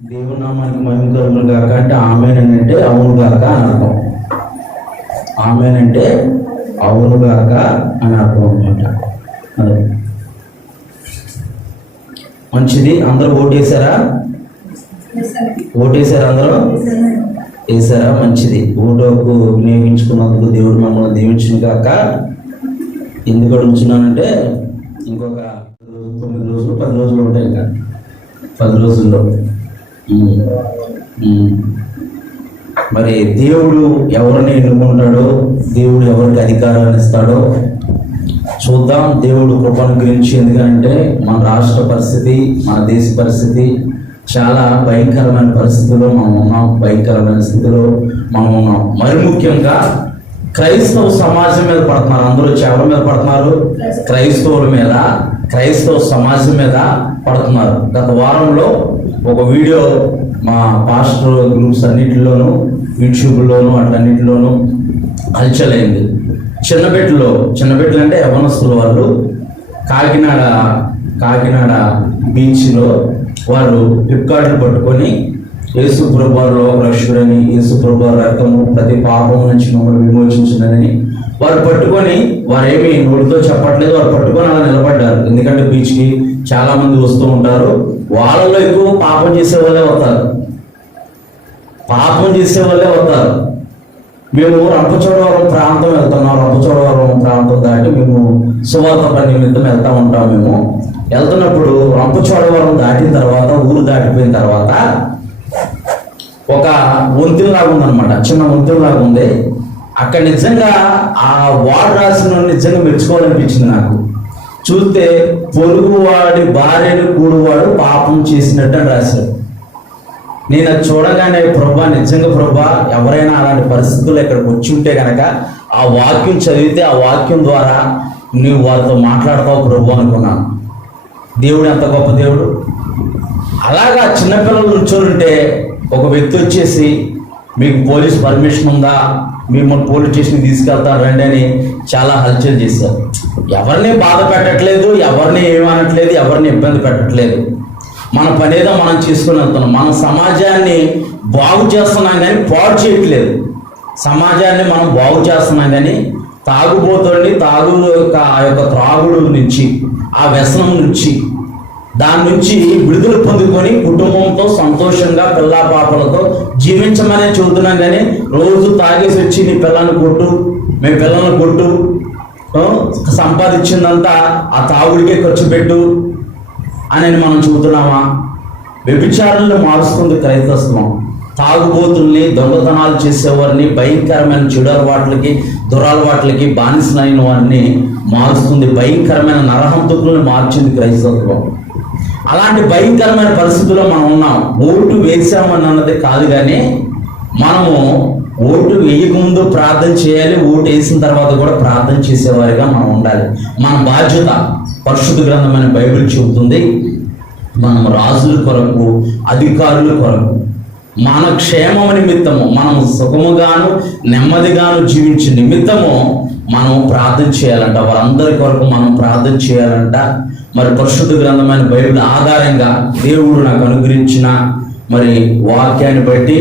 దేవుని నామానికి మహిమ కలుగును గాక అంటే ఆమేనంటే అవును గాక అని అర్థం. ఆమేనంటే అవును గాక అని అర్థం అనమాట. అదే మంచిది. అందరూ ఓటేశారా? ఓటేశారా? అందరూ వేసారా? మంచిది. ఓటుకు వినియోగించుకున్నందుకు దేవుడు మమ్మల్ని దీవించును గాక. ఎందుకు అడుగుతున్నానంటే ఇంకొక 9 రోజులు 10 రోజులు ఉంటాయి. ఇంకా 10 రోజుల్లో మరి దేవుడు ఎవరిని ఎన్నుకుంటాడో, దేవుడు ఎవరికి అధికారాన్ని ఇస్తాడో చూద్దాం. దేవుడు కృపను గురించి. ఎందుకంటే మన రాష్ట్ర పరిస్థితి, మన దేశ పరిస్థితి చాలా భయంకరమైన పరిస్థితుల్లో మనం ఉన్నాం. భయంకరమైన స్థితిలో మనం ఉన్నాం. మరి ముఖ్యంగా క్రైస్తవ సమాజం మీద పడుతున్నారు. అందరూ ఎవరి మీద పడుతున్నారు? క్రైస్తవుల మీద, క్రైస్తవ సమాజం మీద పడుతున్నారు. గత వారంలో ఒక వీడియో మా పాస్టర్ గ్రూప్స్ అన్నిటిలోనూ, యూట్యూబ్లోను అట్లన్నిటిలోనూ హల్చలైంది. చిన్నబిడ్డలు అంటే యవనస్తుల వాళ్ళు కాకినాడ బీచ్లో వాళ్ళు ఫ్లిప్కార్ట్లు పట్టుకొని యేసు ప్రభువారు రక్షకుడని, యేసు ప్రభువారు రక్తము ప్రతి పాపం నుంచి మమ్మల్ని విమోచించిందని వారు పట్టుకొని, వారేమి నోటితో చెప్పట్లేదు, వారు పట్టుకొని అలా నిలబడ్డారు. ఎందుకంటే బీచ్కి చాలా మంది వస్తూ ఉంటారు. వాళ్ళలో ఎక్కువ పాపం చేసే వాళ్ళే వస్తారు. మేము రంపచోడవరం ప్రాంతం వెళ్తున్నాం. రంపచోడవరం ప్రాంతం దాటి మేము సువార్త పని నిమిత్తం వెళ్తూ ఉంటాం. మేము వెళ్తున్నప్పుడు రంపచోడవరం దాటిన తర్వాత, ఊరు దాటిపోయిన తర్వాత ఒక వంతెనలాగా ఉందన్నమాట. చిన్న వంతెనలాగా ఉంది. అక్కడ నిజంగా ఆ వాడు రాసిన నిజంగా మెచ్చుకోవాలనిపించింది నాకు. చూస్తే పొరుగువాడి భార్యను కూడువాడు పాపం చేసినట్టు అని రాశాడు. నేను అది చూడగానే ప్రభా, నిజంగా ప్రభా, ఎవరైనా అలాంటి పరిస్థితుల్లో ఇక్కడికి వచ్చి ఉంటే కనుక ఆ వాక్యం చదివితే ఆ వాక్యం ద్వారా నువ్వు వారితో మాట్లాడతావు ప్రభు అనుకున్నాను. దేవుడు ఎంత గొప్ప దేవుడు. అలాగా చిన్నపిల్లలు నుంచోనుంటే ఒక వ్యక్తి వచ్చేసి, మీకు పోలీస్ పర్మిషన్ ఉందా, మిమ్మల్ని పోలీస్ స్టేషన్కి తీసుకెళ్తారు రండి అని చాలా హల్చల్ చేశారు. ఎవరిని బాధ పెట్టట్లేదు, ఎవరిని ఏమనట్లేదు, ఎవరిని ఇబ్బంది పెట్టట్లేదు. మన పనేదో మనం చేసుకుని వెళ్తున్నాం. మన సమాజాన్ని బాగు చేస్తున్నాం కానీ పాడు చేయట్లేదు. సమాజాన్ని మనం బాగు చేస్తున్నాం కానీ తాగుబోతుల్ని ఆ యొక్క త్రాగుడు నుంచి, ఆ వ్యసనం నుంచి, దాని నుంచి విడుదల పొందుకొని కుటుంబంతో సంతోషంగా పిల్లా పాపలతో జీవించమనే చూస్తున్నాం. కానీ రోజు తాగేసి వచ్చి నీ పిల్లల్ని కొట్టు, మీ పిల్లల్ని కొట్టు, సంపాదించిందంతా ఆ తాగుడికే ఖర్చు పెట్టు అని మనం చూస్తున్నామా? వ్యభిచారులను మారుస్తుంది క్రైస్తవం. తాగుబోతుల్ని, దొంగతనాలు చేసేవారిని, భయంకరమైన చెడు అలవాట్లకి, దురలవాట్లకి బానిసలైన వారిని మారుస్తుంది. భయంకరమైన నరహంతకులను మార్చింది క్రైస్తవం. అలాంటి భయంకరమైన పరిస్థితుల్లో మనం ఉన్నాం. ఓటు వేసామని అన్నది కాదు, కానీ మనము ఓటు వేయకముందు ప్రార్థన చేయాలి, ఓటు వేసిన తర్వాత కూడా ప్రార్థన చేసేవారిగా మనం ఉండాలి. మన బాధ్యత. పరిశుద్ధ గ్రంథమైన బైబిల్ చెబుతుంది, మనం రాజుల కొరకు, అధికారుల కొరకు, మన క్షేమం నిమిత్తము, మనం సుఖముగాను నెమ్మదిగాను జీవించే నిమిత్తము మనం ప్రార్థన చేయాలంట. వారందరి కొరకు మనం ప్రార్థన చేయాలంట. మరి పరిశుద్ధ గ్రంథమైన బైబిల్ ఆధారంగా దేవుడు నాకు అనుగ్రహించిన మరి వాక్యాన్ని బట్టి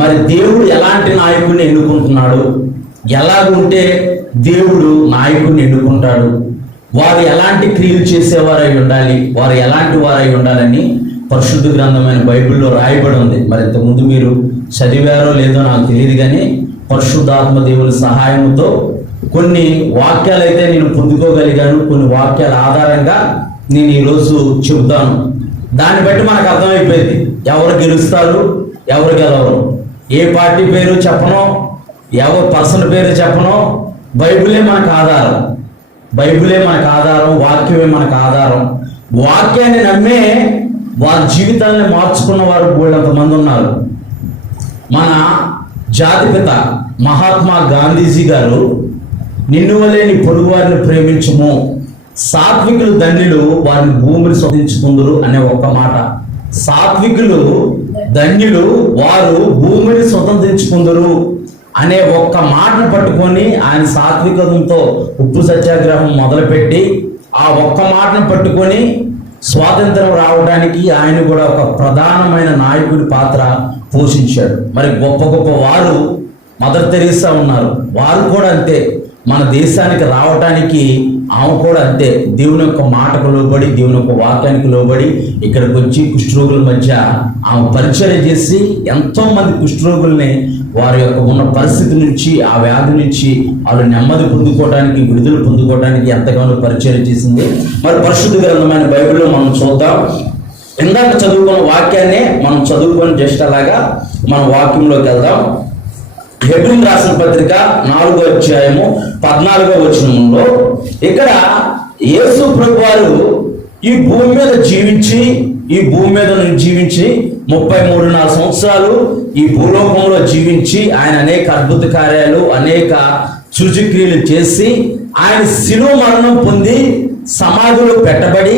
మరి దేవుడు ఎలాంటి నాయకుడిని ఎన్నుకుంటున్నాడు, ఎలాగుంటే దేవుడు నాయకుడిని ఎన్నుకుంటాడు, వారు ఎలాంటి క్రియలు చేసేవారై ఉండాలి, వారు ఎలాంటి వారై ఉండాలని పరిశుద్ధ గ్రంథమైన బైబిల్లో రాయబడి ఉంది. మరి ఇంతకుముందు మీరు చదివారో లేదో నాకు తెలియదు, కానీ పరిశుద్ధాత్మ దేవుని సహాయంతో కొన్ని వాక్యాలు అయితే నేను పొందుకోగలిగాను. కొన్ని వాక్యాల ఆధారంగా నేను ఈరోజు చెబుతాను. దాన్ని బట్టి మనకు అర్థమైపోయింది ఎవరు గెలుస్తారు, ఎవరు గెలవరు. ఏ పార్టీ పేరు చెప్పనో, ఎవరు పర్సన్ పేరు చెప్పనో, బైబిలే మనకు ఆధారం. బైబిలే మనకు ఆధారం, వాక్యమే మనకు ఆధారం. వాక్యాన్ని నమ్మే వారి జీవితాన్ని మార్చుకున్న వారు బోల్డంతమంది ఉన్నారు. మన జాతిపిత మహాత్మా గాంధీజీ గారు, నిన్ను వలే నీ పొరుగు వారిని ప్రేమించుము, సాత్వికులు ధన్యులు, వారిని భూమిని స్వతంత్రించుకుందురు అనే ఒక్క మాట. సాత్వికులు ధన్యులు, వారు భూమిని స్వతంత్రించుకుందురు అనే ఒక్క మాటను పట్టుకొని ఆయన సాత్వికతంతో ఉప్పు సత్యాగ్రహం మొదలుపెట్టి ఆ ఒక్క మాటను పట్టుకొని స్వాతంత్రం రావడానికి ఆయన కూడా ఒక ప్రధానమైన నాయకుడి పాత్ర పోషించాడు. మరి గొప్ప గొప్ప వారు మదర్ తెరీసా ఉన్నారు, వారు కూడా అంతే. మన దేశానికి రావటానికి ఆమె కూడా అంతే. దేవుని యొక్క మాటకు లోబడి, దేవుని యొక్క వాక్యానికి లోబడి ఇక్కడికి వచ్చి కుష్ఠరోగుల మధ్య ఆమె పరిచయం చేసి ఎంతో మంది కుష్ఠరోగుల్ని వారి యొక్క ఉన్న పరిస్థితి నుంచి, ఆ వ్యాధి నుంచి వాళ్ళు నెమ్మది పొందుకోవడానికి, విడుదల పొందుకోవడానికి ఎంతగానో పరిచయం చేసింది. మరి పరిశుద్ధ గ్రంథమైన బైబిల్లో మనం చూద్దాం. ఇందాక చదువుకున్న వాక్యాన్ని మనం చదువుకొని జస్ట్ అలాగా మన వాక్యంలోకి వెళ్దాం. హెబ్రీయులకు రాసిన పత్రిక 4వ అధ్యాయము 14వ వచనంలో ఇక్కడ యేసు ప్రభు వారు ఈ భూమి మీద జీవించి 33.5 సంవత్సరాలు ఈ భూలోకంలో జీవించి ఆయన అనేక అద్భుత కార్యాలు, అనేక సూచక్రియలు చేసి ఆయన శిలువ మరణం పొంది సమాధిలో పెట్టబడి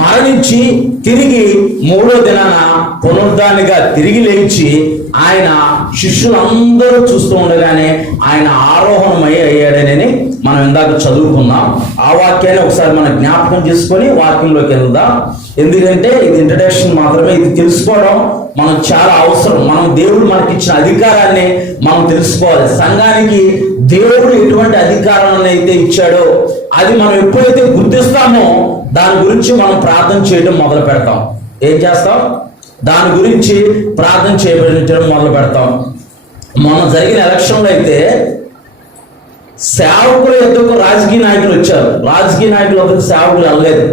మరణించి తిరిగి 3వ దినాన పునరుద్ధానిగా తిరిగి లేచి ఆయన శిష్యులందరూ చూస్తూ ఉండగానే ఆయన ఆరోహణమై అయ్యాడని మనం ఇందాక చదువుకున్నాం. ఆ వాక్యాన్ని ఒకసారి మనం జ్ఞాపకం చేసుకొని వాక్యంలోకి వెళ్దాం. ఎందుకంటే ఇది ఇంట్రడక్షన్ మాత్రమే, ఇది తెలుసుకోవడం మనం చాలా అవసరం. మనం దేవుడు మనకిచ్చిన అధికారాన్ని మనం తెలుసుకోవాలి. సంఘానికి దేవుడు ఎటువంటి అధికారాన్ని అయితే ఇచ్చాడో అది మనం ఎప్పుడైతే గుర్తిస్తామో దాని గురించి మనం ప్రార్థన చేయడం మొదలు పెడతాం. ఏం చేస్తాం? దాని గురించి ప్రార్థన చేయడం మొదలు పెడతాం. మొన్న జరిగిన ఎలక్షన్లో అయితే సేవకుల ఎద్దకు రాజకీయ నాయకులు వచ్చారు. రాజకీయ నాయకుల వద్దకు సేవకులు వెళ్ళలేదు.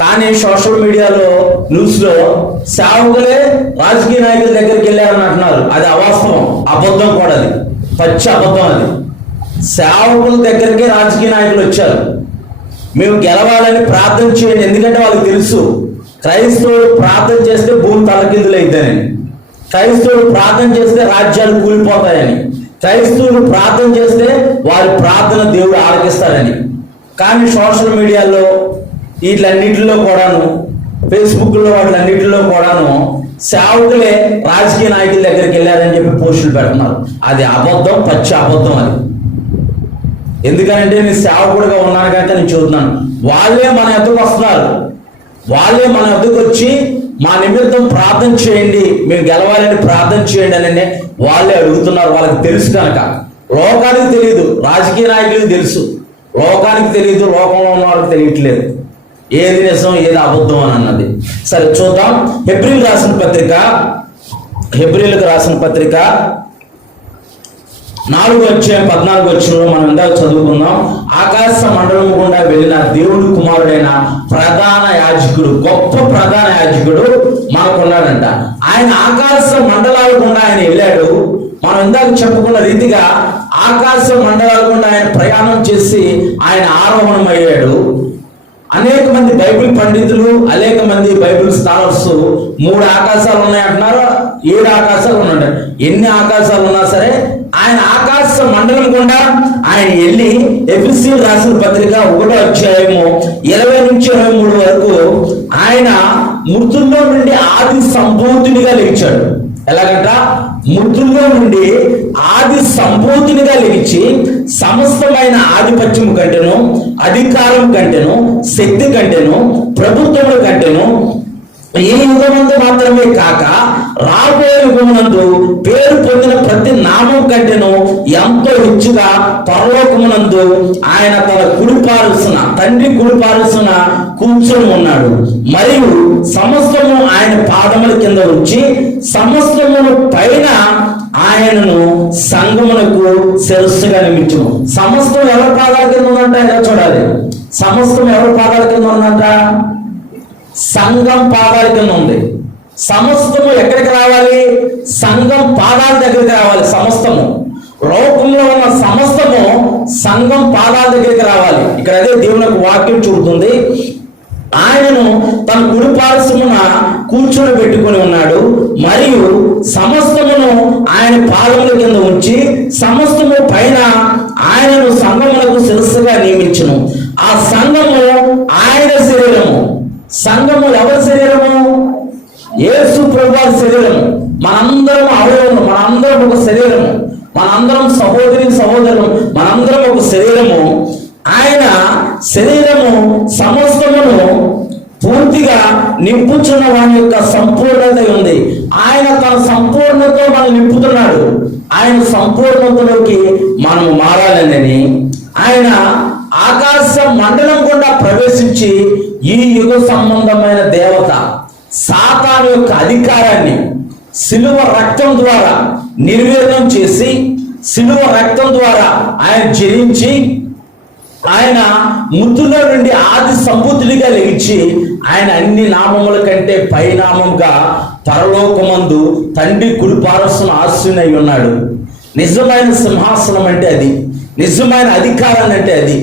కానీ సోషల్ మీడియాలో, న్యూస్లో సేవకులే రాజకీయ నాయకుల దగ్గరికి వెళ్ళారని అంటున్నారు. అది అవాస్తవం, అబద్ధం కూడా, అది పచ్చి అబద్ధం. అది సేవకుల దగ్గరికి రాజకీయ నాయకులు వచ్చారు. మేము గెలవాలని ప్రార్థన చేయండి, ఎందుకంటే వాళ్ళకి తెలుసు క్రైస్తవుడు ప్రార్థన చేస్తే భూమి తలకిందులు అయిద్దని, క్రైస్తవుడు ప్రార్థన చేస్తే రాజ్యాలు కూలిపోతాయని, క్రైస్తవులు ప్రార్థన చేస్తే వారి ప్రార్థన దేవుడు ఆలకిస్తాడని. కానీ సోషల్ మీడియాలో వీటిలన్నిటిలో కూడాను, ఫేస్బుక్లో వాటిలన్నిటిలో కూడాను సేవకులే రాజకీయ నాయకుల దగ్గరికి వెళ్ళారని చెప్పి పోస్టులు పెడుతున్నారు. అది అబద్ధం, పచ్చి అబద్ధం. అది ఎందుకంటే నేను సేవకుడిగా ఉన్నాను కనుక నేను చూస్తున్నాను. వాళ్ళే మన ఎద్దకు వస్తున్నారు, వాళ్ళే మన ఎద్దకు వచ్చి మా నిమిత్తం ప్రార్థన చేయండి, మేము గెలవాలని ప్రార్థన చేయండి అని వాళ్ళే అడుగుతున్నారు. వాళ్ళకి తెలుసు కనుక. లోకానికి తెలియదు, రాజకీయ నాయకులకు తెలుసు. లోకానికి తెలియదు, లోకంలో ఉన్న వాళ్ళకి తెలియట్లేదు ఏది నిజం ఏది అబద్ధం అని అన్నది. సరే చూద్దాం. హెబ్రీయులకు రాసిన పత్రిక 4వ అధ్యాయం 14వ వచనంలో మనం ఇందాక చదువుకుందాం. ఆకాశ మండలం గుండా వెళ్ళిన దేవుడి కుమారుడైన ప్రధాన యాజకుడు, గొప్ప ప్రధాన యాజకుడు మనకున్నాడంట. ఆయన ఆకాశ మండలాల గుండా ఆయన వెళ్ళాడు. మనం ఇందాక చెప్పుకున్న రీతిగా ఆకాశ మండలాల గుండా ఆయన ప్రయాణం చేసి ఆయన ఆరోహణం అయ్యాడు. అనేక మంది బైబిల్ పండితులు, అనేక మంది బైబిల్ స్కాలర్స్ 3 ఆకాశాలు ఉన్నాయంటున్నారు, 7 ఆకాశాలు ఉన్నాయి. ఎన్ని ఆకాశాలు ఉన్నా సరే ఆయన ఆకాశ మండలం గుండా ఆయన వెళ్ళి ఎఫెసీయులకు రాసిన పత్రిక 1వ అధ్యాయము 20 నుంచి 23 వరకు ఆయన మృతుల్లో నుండి ఆది సంభూతునిగా లేచాడు. ఎలాగంట? మృతుల్లో నుండి ఆది సంభూతునిగా లేచి సమస్తమైన ఆధిపత్యం కంటేను, అధికారం కంటేను, శక్తి కంటేను, ప్రభుత్వముల కంటేను ఈ యుగమందు మాత్రమే కాక రాబోయే యుగమునందు పేరు పొందిన ప్రతి నామం కంటేను ఎంతో హెచ్చుగా పరలోకమునందు ఆయన తన తండ్రి కుడిపారుసిన కూర్చొని ఉన్నాడు. మరియు సమస్తము ఆయన పాదముల కింద ఉంచి సమస్తమును పైన ఆయనను సంఘమునకు శిరస్సుగా నియమించును. సమస్తం ఎవరి పాదాల కింద ఉందంట? ఎలా చూడాలి? సమస్తం ఎవరి పాదాల కింద ఉందంట? సంఘం పాదాల కింద ఉంది. సమస్తము ఎక్కడికి రావాలి? సంఘం పాదాల దగ్గరికి రావాలి. సమస్తము, లోకంలో ఉన్న సమస్తము సంఘం పాదాల దగ్గరికి రావాలి. ఇక్కడ అదే దేవుని యొక్క వాక్యం చూపుతుంది. ఆయనను తన కుడిపార్శ్వమున కూర్చొని పెట్టుకుని ఉన్నాడు. మరియు సమస్తమును ఆయన పాదముల కింద ఉంచి సమస్తము పైన ఆయనను సంఘములకు శిరస్సుగా నియమించును. ఆ సంఘము ఆయన శరీరము. సంఘము ఎవరి శరీరము? యేసు ప్రభువారి శరీరము. మనందరం అవయవము, మనందరం ఒక శరీరము, మనందరం సహోదరులు, మనందరం ఒక శరీరము. ఆయన శరీరము సమస్తమును పూర్తిగా నింపుచున్న వాని యొక్క సంపూర్ణత ఉంది. ఆయన తన సంపూర్ణతతో మనం నింపుతున్నాడు. ఆయన సంపూర్ణతలోకి మనం మారాలని ఆయన ఆకాశ మండలం గుండా ప్రవేశించి ఈ యుగ సంబంధమైన దేవత సాతాను యొక్క అధికారాన్ని శిలువ రక్తం ద్వారా నిర్వీర్యం చేసి, శిలువ రక్తం ద్వారా ఆయన జయించి, ఆయన మృతుల్లో నుండి ఆది సంబుద్ధుడిగా లెగిచి, ఆయన అన్ని నామముల కంటే పైనామంగా పరలోకమందు తండ్రి కుడి పార్శ్వన ఆసీనుడై ఉన్నాడు. నిజమైన సింహాసనం అంటే అది, నిజమైన అధికారాన్ని అంటే అది.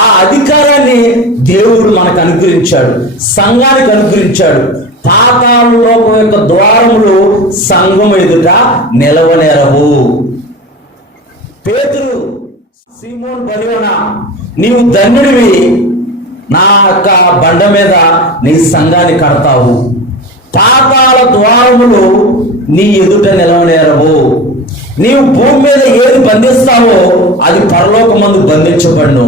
ఆ అధికారాన్ని దేవుడు మనకు అనుగ్రహించాడు, సంఘానికి అనుగ్రహించాడు. పాతాళ లోకం యొక్క ద్వారములు సంఘం ఎదుట నిలవనేరవు. పేతురు, సీమోను బర్యోనా, నీవు ధన్యుడివి, నా యొక్క బండ మీద నీ సంఘాన్ని కడతావు. పాతాళ ద్వారములు నీ ఎదుట నిలవనేరవు. నీవు భూమి మీద ఏది బంధిస్తావో అది పరలోకమందు బంధించబడును.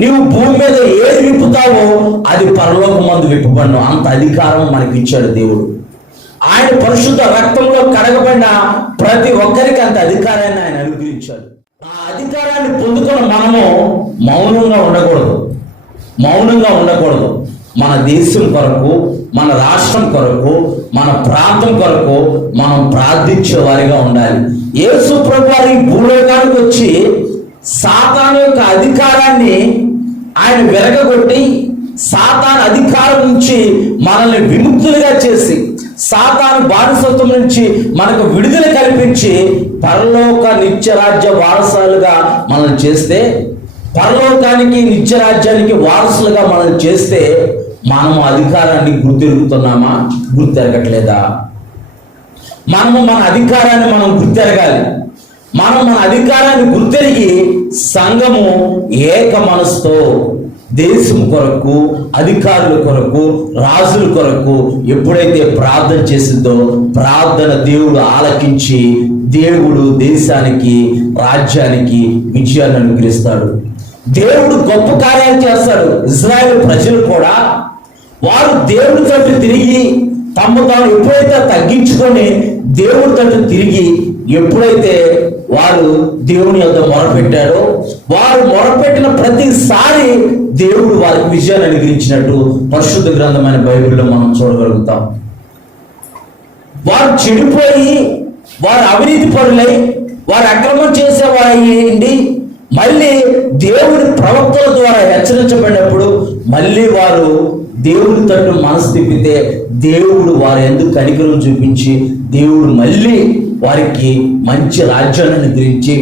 నీవు భూమి మీద ఏది విప్పుతావో అది పరలోకమందు విప్పబడును. అంత అధికారం మనకి ఇచ్చాడు దేవుడు. ఆయన పరిశుద్ధ రక్తంలో కడగబడిన ప్రతి ఒక్కరికి అంత అధికారాన్ని ఆయన అనుగ్రహించాడు. ఆ అధికారాన్ని పొందుకున్న మనము మౌనంగా ఉండకూడదు, మౌనంగా ఉండకూడదు. మన దేశం కొరకు, మన రాష్ట్రం కొరకు, మన ప్రాంతం కొరకు మనం ప్రార్థించే వారిగా ఉండాలి. యేసు ప్రభువారు ఈ భూలోకానికి వచ్చి సాతాను యొక్క అధికారాన్ని ఆయన వెరగగొట్టి, సాతాను అధికారం నుంచి మనల్ని విముక్తులుగా చేసి, సాతాను బానిసత్వం నుంచి మనకు విడుదల కల్పించి పరలోక నిత్యరాజ్య వారసులుగా మనల్ని చేస్తే, పరలోకానికి నిత్యరాజ్యానికి వారసులుగా మనల్ని చేస్తే, మనము అధికారాన్ని గుర్తెరుగుతున్నామా, గుర్తెరగట్లేదా? మనము మన అధికారాన్ని మనం గుర్తెరగాలి. మనం మన అధికారాన్ని గుర్తెరిగి సంఘము ఏక మనసుతో దేశం కొరకు, అధికారుల కొరకు, రాజుల కొరకు ఎప్పుడైతే ప్రార్థన చేసిందో, ప్రార్థన దేవుడు ఆలకించి దేవుడు దేశానికి, రాజ్యానికి విజయాన్ని అనుగ్రహిస్తాడు. దేవుడు గొప్ప కార్యాలు చేస్తాడు. ఇజ్రాయేల్ ప్రజలు కూడా వారు దేవుడి తట్టు తిరిగి తమ తాను ఎప్పుడైతే తగ్గించుకొని దేవుడి తట్టు తిరిగి ఎప్పుడైతే వారు దేవుని యొద్ద మొరపెట్టాడో, వారు మొరపెట్టిన ప్రతిసారి దేవుడు వారికి విజయాన్ని అనుగ్రహించినట్టు పరిశుద్ధ గ్రంథమైన బైబిల్లో మనం చూడగలుగుతాం. వారు చెడిపోయి, వారు అవినీతి పరులై, వారు అక్రమం చేసేవారయ్యండి, మళ్ళీ దేవుడి ప్రవక్తల ద్వారా హెచ్చరించబడినప్పుడు మళ్ళీ వారు దేవుడి తట్టు మనసు తిప్పితే దేవుడు వారి ఎందుకు కనికరం చూపించి దేవుడు మళ్ళీ వారికి మంచి రాజ్యాన్ని అనుగ్రహించి,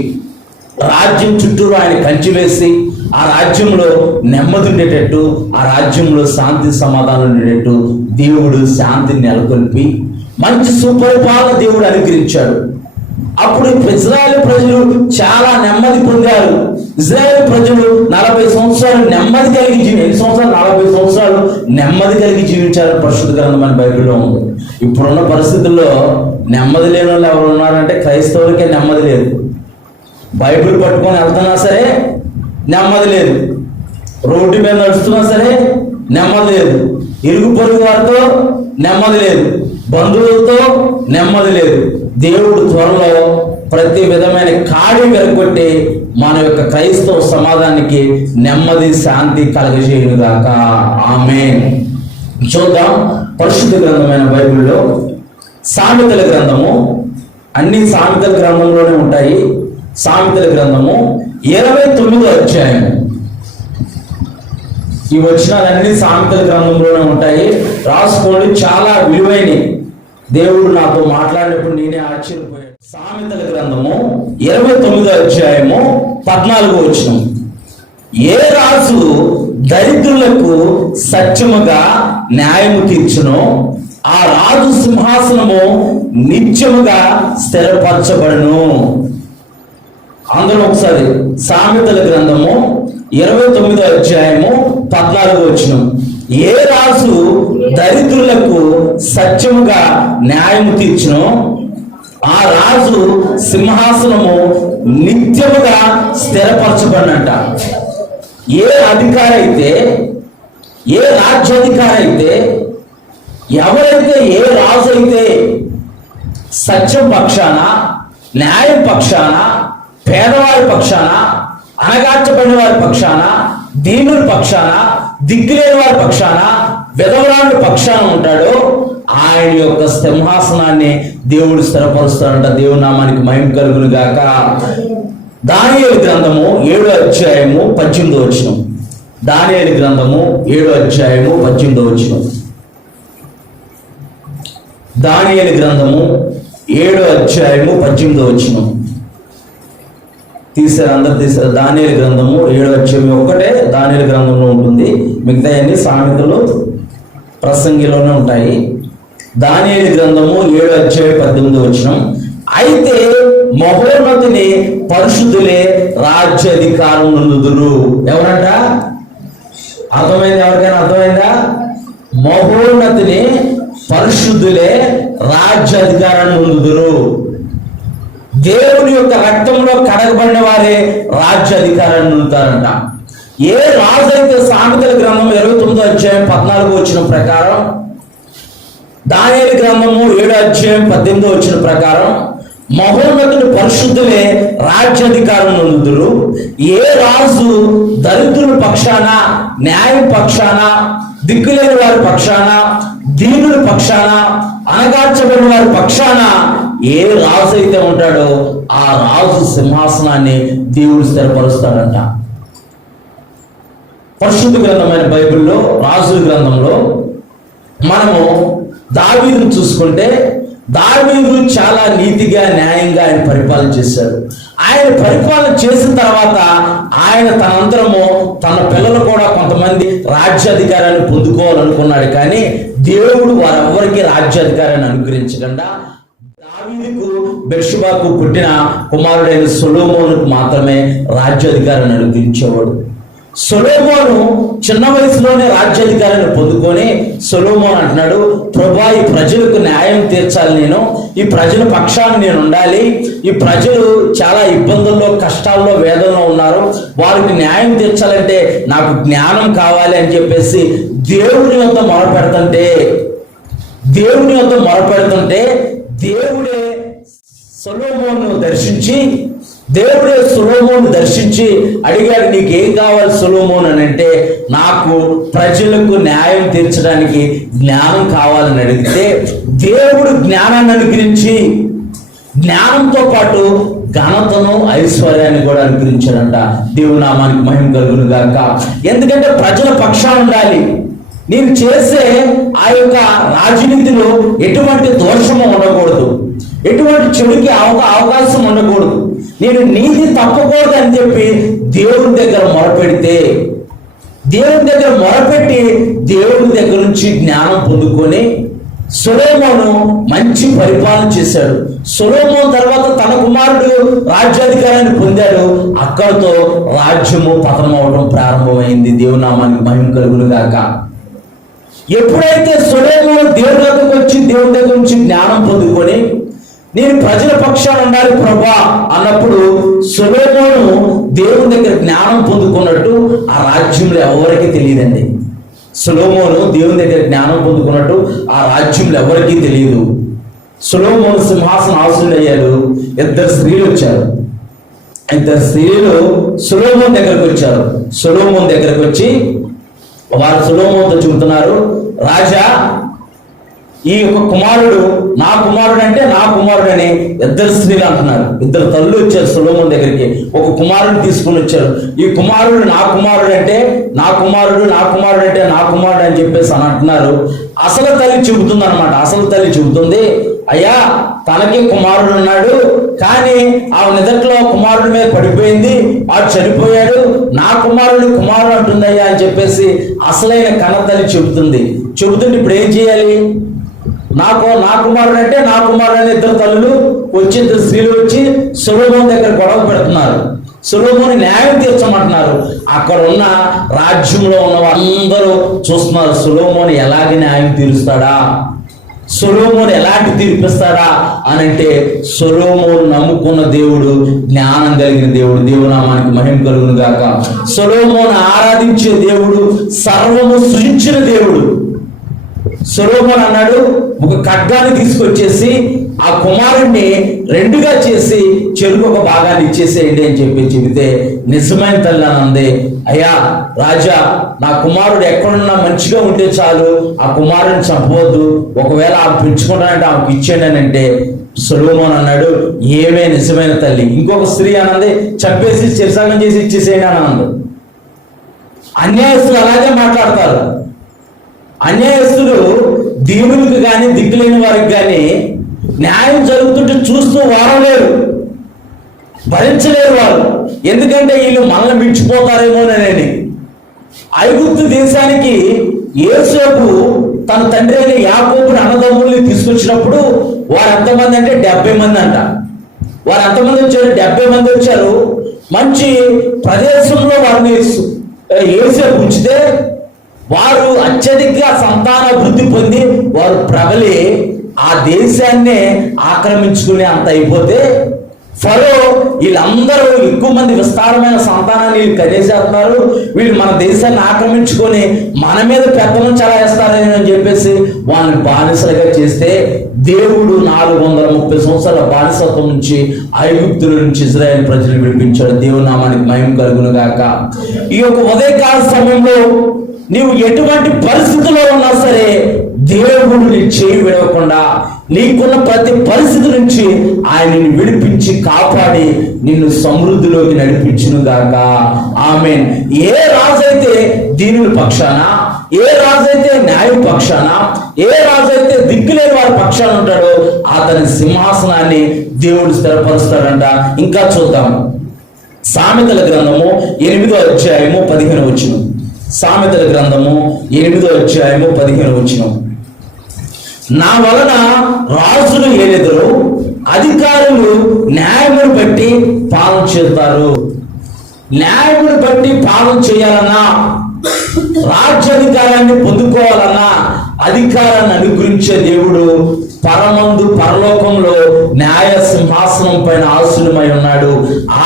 రాజ్యం చుట్టూరు ఆయన కంచి వేసి ఆ రాజ్యంలో నెమ్మది ఉండేటట్టు, ఆ రాజ్యంలో శాంతి సమాధానం ఉండేటట్టు దేవుడు శాంతిని నెలకొల్పి మంచి సుపరిపాలన దేవుడు అనుగ్రహించాడు. అప్పుడు ఇజ్రాయేల్ ప్రజలు చాలా నెమ్మది పొందారు. ఇజ్రాయేల్ ప్రజలు 40 సంవత్సరాలు నెమ్మది కలిగి ఎన్ని సంవత్సరాలు? 40 సంవత్సరాలు నెమ్మది కలిగి జీవించారు. పరిశుద్ధ గ్రంథమైన బైబిల్లో ఉంది. ఇప్పుడున్న పరిస్థితుల్లో నెమ్మది లేని వాళ్ళు ఎవరు ఉన్నారంటే క్రైస్తవులకే నెమ్మది లేదు. బైబిల్ పట్టుకొని వెళ్తున్నా సరే నెమ్మది లేదు, రోడ్డు మీద నడుస్తున్నా సరే నెమ్మది లేదు, ఇరుగు పొరుగు వారితో నెమ్మది లేదు, బంధువులతో నెమ్మది లేదు. దేవుడు త్వరలో ప్రతి విధమైన కాడి వెరగొట్టి మన యొక్క క్రైస్తవ సమాజానికి నెమ్మది, శాంతి కలగజేయునుగాక. ఆమేన్. చూద్దాం పరిశుద్ధ గ్రంథమైన బైబిల్లో సామెతల గ్రంథము, అన్ని సామెతల గ్రంథంలోనే ఉంటాయి. సామెతల గ్రంథము 29వ అధ్యాయం. ఈ వచనాలన్నీ సామెతల గ్రంథంలోనే ఉంటాయి. రాసుకోండి, చాలా విలువైనవి. దేవుడు నాతో మాట్లాడినప్పుడు నేనే ఆశ్చర్యపోయాను. సామెతల గ్రంథము 29వ అధ్యాయము 14వ వచనం. ఏ రాజు దరిద్రులకు సత్యముగా న్యాయము తీర్చునో ఆ రాజు సింహాసనము నిత్యముగా స్థిరపరచబడును. అందరూ ఒకసారి సామెతల గ్రంథము 29వ అధ్యాయము 14వ వచనం. ఏ రాజు దరిద్రులకు సత్యముగా న్యాయము తీర్చునో ఆ రాజు సింహాసనము నిత్యముగా స్థిరపరచబడినట్ట. ఏ అధికారి అయితే, ఏ రాజ్యాధికారి అయితే ఎవరైతే ఏ రాజు అయితే సత్యం పక్షాన, న్యాయం పక్షాన, పేదవారి పక్షాన, అణగార్చబడిన వారి పక్షాన, దీనుల పక్షాన, దిక్కులేని వారి పక్షాన, విధవరాంటి పక్షాన ఉంటాడో ఆయన యొక్క సింహాసనాన్ని దేవుడు స్థిరపరుస్తాడంట. దేవుని నామానికి మహిమ కలుగును గాక. దానియేలు గ్రంథము 7వ అధ్యాయము 18వ వచనం. దానియేలు గ్రంథము 7వ అధ్యాయము 18వ వచనం. దానియేలు గ్రంథము 7వ అధ్యాయము 18వ వచనం. తీసారు, అందరు తీసారు. దానియేలు గ్రంథము 7వ అధ్యాయం ఒక్కటే దానియేలు గ్రంథంలో ఉంటుంది, మిగతా అన్ని సామెతలు ప్రసంగిలోనే ఉంటాయి. దానియేలు గ్రంథము 7వ అధ్యాయం 18వ వచనం. అయితే మహోన్నతుని పరిశుద్ధులే రాజ్యాధికారం పొందుదురు. ఎవరంట? అర్థమైంది? ఎవరికైనా అర్థమైందా? మహోన్నతుని పరిశుద్ధులే రాజ్యాధికారాన్ని పొందుదురు. దేవుని యొక్క రక్తంలో కడగబడిన వారే రాజ్యాధికారాన్ని పొందుతారంట. ఏ రాజు అయితే సామెతల గ్రంథం 29వ అధ్యాయం 14వ వచనం ప్రకారం, దానియేలు గ్రంథము 7వ అధ్యాయం 18వ వచనం ప్రకారం మహోన్నతుని పరిశుద్ధులే రాజ్యాధికారం పొందుదురు. ఏ రాజు దరిద్రుల పక్షాన, న్యాయం పక్షాన, దిక్కులేని వారి పక్షాన, దీనుల పక్షాన, అణగార్చబడిన వారి పక్షాన ఏ రాజు అయితే ఉంటాడో ఆ రాజు సింహాసనాన్ని దేవుడు స్థిరపరుస్తాడంట. పరిశుద్ధ గ్రంథమైన బైబిల్లో రాజుల గ్రంథంలో మనము దావీదును చూసుకుంటే, దావీదు చాలా నీతిగా, న్యాయంగా ఆయన పరిపాలన చేశాడు. ఆయన పరిపాలన చేసిన తర్వాత ఆయన తనంతరము తన పిల్లలు కూడా కొంతమంది రాజ్యాధికారాన్ని పొందుకోవాలనుకున్నాడు. కానీ దేవుడు వారెవ్వరికి రాజ్యాధికారాన్ని అనుగ్రహించకుండా దావీదుకు బెర్షెబాకు పుట్టిన కుమారుడైన సొలొమోనుకు మాత్రమే రాజ్యాధికారాన్ని అనుగ్రహించేవాడు. సొలొమోను చిన్న వయసులోనే రాజ్యాధికారాన్ని పొందుకొని సొలొమోను అంటున్నాడు, ప్రభువా, ఈ ప్రజలకు న్యాయం తీర్చాలి, నేను ఈ ప్రజల పక్షాన్ని నేను ఉండాలి, ఈ ప్రజలు చాలా ఇబ్బందుల్లో, కష్టాల్లో, వేదనలో ఉన్నారు, వారికి న్యాయం తీర్చాలంటే నాకు జ్ఞానం కావాలి అని చెప్పేసి దేవుని వద్ద మొరపెడుతుంటే దేవుడే సొలొమోను దర్శించి అడిగాడు, నీకేం కావాలి సొలొమోను అని అంటే, నాకు ప్రజలకు న్యాయం తీర్చడానికి జ్ఞానం కావాలని అడిగితే దేవుడు జ్ఞానాన్ని అనుగ్రహించి జ్ఞానంతో పాటు ఘనతను, ఐశ్వర్యాన్ని కూడా అనుగ్రహించాడంట. దేవుని నామానికి మహిమ కలుగును గాక. ఎందుకంటే ప్రజల పక్షాన ఉండాలి. నేను చేసే ఆ యొక్క రాజనీతిలో ఎటువంటి దోషము ఉండకూడదు, ఎటువంటి చెడుకి అవకాశం ఉండకూడదు, నేను నీతి తప్పకూడదు అని చెప్పి దేవుని దగ్గర మొరపెట్టి దేవుని దగ్గర నుంచి జ్ఞానం పొందుకొని సొలొమోను మంచి పరిపాలన చేశాడు. సొలొమోను తర్వాత తన కుమారుడు రాజ్యాధికారాన్ని పొందాడు. అక్కడితో రాజ్యము పతనం అవడం ప్రారంభమైంది. దేవుని నామానికి మహిమ కలుగును గాక. ఎప్పుడైతే సొలొమోను దేవుని దగ్గర నుంచి జ్ఞానం పొందుకొని నేను ప్రజల పక్షాన ఉండాలి ప్రభువా అన్నప్పుడు సొలొమోను దేవుని దగ్గర జ్ఞానం పొందుకున్నట్టు ఆ రాజ్యంలో ఎవరికి తెలియదండి. సొలొమోను దేవుని దగ్గర జ్ఞానం పొందుకున్నట్టు ఆ రాజ్యంలో ఎవరికీ తెలియదు. సొలొమోను సింహాసనం ఆసీనుడు అయ్యాడు. ఇద్దరు స్త్రీలు వచ్చారు. సొలొమోను దగ్గరకు వచ్చారు. సొలొమోను దగ్గరకు వచ్చి వారు సొలొమోనుతో చెబుతున్నారు, రాజా, ఈ యొక్క కుమారుడు నా కుమారుడు అంటే నా కుమారుడు అని ఇద్దరు స్త్రీలు అంటున్నారు. ఇద్దరు తల్లులు వచ్చారు సొలొమోను దగ్గరికి. ఒక కుమారుడిని తీసుకుని వచ్చారు. ఈ కుమారుడు నా కుమారుడు అంటే నా కుమారుడు అని చెప్పేసి అని అంటున్నారు. అసలు తల్లి చెబుతుంది అనమాట. అసలు తల్లి చెబుతుంది, అయ్యా, తనకి కుమారుడు ఉన్నాడు, కానీ ఆ నిదట్లో కుమారుడి మీద పడిపోయింది, వాడు చనిపోయాడు, నా కుమారుడు అంటుందయ్యా అని చెప్పేసి అసలైన కన్న తల్లి చెబుతుంటే ఇప్పుడు ఏం చేయాలి? నా కుమారుడు అంటే నా కుమారుడు అని ఇద్దరు తల్లులు వచ్చి, ఇద్దరు స్త్రీలు వచ్చి సొలొమోను దగ్గర గొడవ పెడుతున్నారు. సొలొమోను న్యాయం తీర్చమంటున్నారు. అక్కడ ఉన్న రాజ్యంలో ఉన్న వాళ్ళందరూ చూస్తున్నారు, సొలొమోను ఎలాగ న్యాయం తీరుస్తాడా, సొలొమోను ఎలాంటి తీర్పిస్తాడా అని అంటే, సొలొమోను నమ్ముకున్న దేవుడు జ్ఞానం కలిగిన దేవుడు. దేవునామానికి మహిమ కలుగును గాక. సొలొమోను ఆరాధించే దేవుడు సర్వము సృజించిన దేవుడు. సొలొమోను అన్నాడు, ఒక ఖడ్గాన్ని తీసుకొచ్చేసి ఆ కుమారుణ్ణి రెండుగా చేసి చెరుకు ఒక భాగాన్ని ఇచ్చేసేయండి అని చెబితే నిజమైన తల్లి అని అంది, అయ్యా రాజా, నా కుమారుడు ఎక్కడున్నా మంచిగా ఉంటే చాలు, ఆ కుమారుని చంపవద్దు, ఒకవేళ ఆమె పెంచుకుంటానంటే ఆమెకు ఇచ్చేయండి అని అంటే సొలొమోను అన్నాడు, ఏమే నిజమైన తల్లి. ఇంకొక స్త్రీ అన్నది, చంపేసి చెరసాగం చేసి ఇచ్చేసేయండి అని అన్నది. అన్యాయస్తులు అలాగే మాట్లాడతారు. అన్యాయస్తులు దేవునికి కానీ దిక్కులేని వారికి కానీ న్యాయం జరుగుతుంటే చూస్తూ వారలేరు, భరించలేరు వారు. ఎందుకంటే వీళ్ళు మనల్ని మించిపోతారేమోనని. ఐగుప్తు దేశానికి యోసేపు తన తండ్రి అయిన యాకోబుని అన్నదమ్ముల్ని తీసుకొచ్చినప్పుడు వారు ఎంతమంది అంటే 70 మంది అంట. వారు ఎంతమంది వచ్చారు? 70 మంది వచ్చారు. మంచి ప్రదేశంలో వారిని యోసేపు ఉంచితే వారు అత్యధిక సంతానాభివృద్ధి పొంది వారు ప్రబలి ఆ దేశాన్నే ఆక్రమించుకునే అంత అయిపోతే ఫరో వీళ్ళందరూ ఎక్కువ మంది విస్తారమైన సంతానాన్ని వీళ్ళు కనేసేస్తున్నారు, వీళ్ళు మన దేశాన్ని ఆక్రమించుకొని మన మీద పెత్తనం చలాయిస్తారని అని చెప్పేసి వాళ్ళని బానిసలుగా చేస్తే దేవుడు 430 సంవత్సరాల బానిసత్వం నుంచి ఐగుప్తుల నుంచి ఇజ్రాయేల్ ప్రజలు విడిపించాడు. దేవుని నామానికి మహిమ కలుగును గాక. ఈ యొక్క ఉదయకాల సమయంలో నీవు ఎటువంటి పరిస్థితిలో ఉన్నా సరే దేవుడు నీ చేయి విడవకుండా నీకున్న ప్రతి పరిస్థితి నుంచి ఆయనని విడిపించి కాపాడి నిన్ను సమృద్ధిలోకి నడిపించును గాక. ఆమేన్. ఏ రాజైతే దీనుల పక్షాన, ఏ రాజైతే న్యాయ పక్షాన, ఏ రాజైతే దిక్కులేని వారి పక్షాన ఉంటాడో అతని సింహాసనాన్ని దేవుడు స్థిరపరుస్తాడంట. ఇంకా చూద్దాం. సామెతల గ్రంథము 8వ అధ్యాయము 15వ వచనం. సామెతల గ్రంథము 8వ అధ్యాయము 15వ వచనం. నా వలన రాజులు ఏలెదరు, అధికారులు న్యాయమును బట్టి పాలన చేస్తారు. న్యాయమును బట్టి పాలన చేయాలన్నా, రాజ్యాధికారాన్ని పొందుకోవాలన్నా అధికారాన్ని అనుగ్రహించే దేవుడు పరమందు పరలోకంలో న్యాయ సింహాసనం పైన ఆసీనుమై ఉన్నాడు.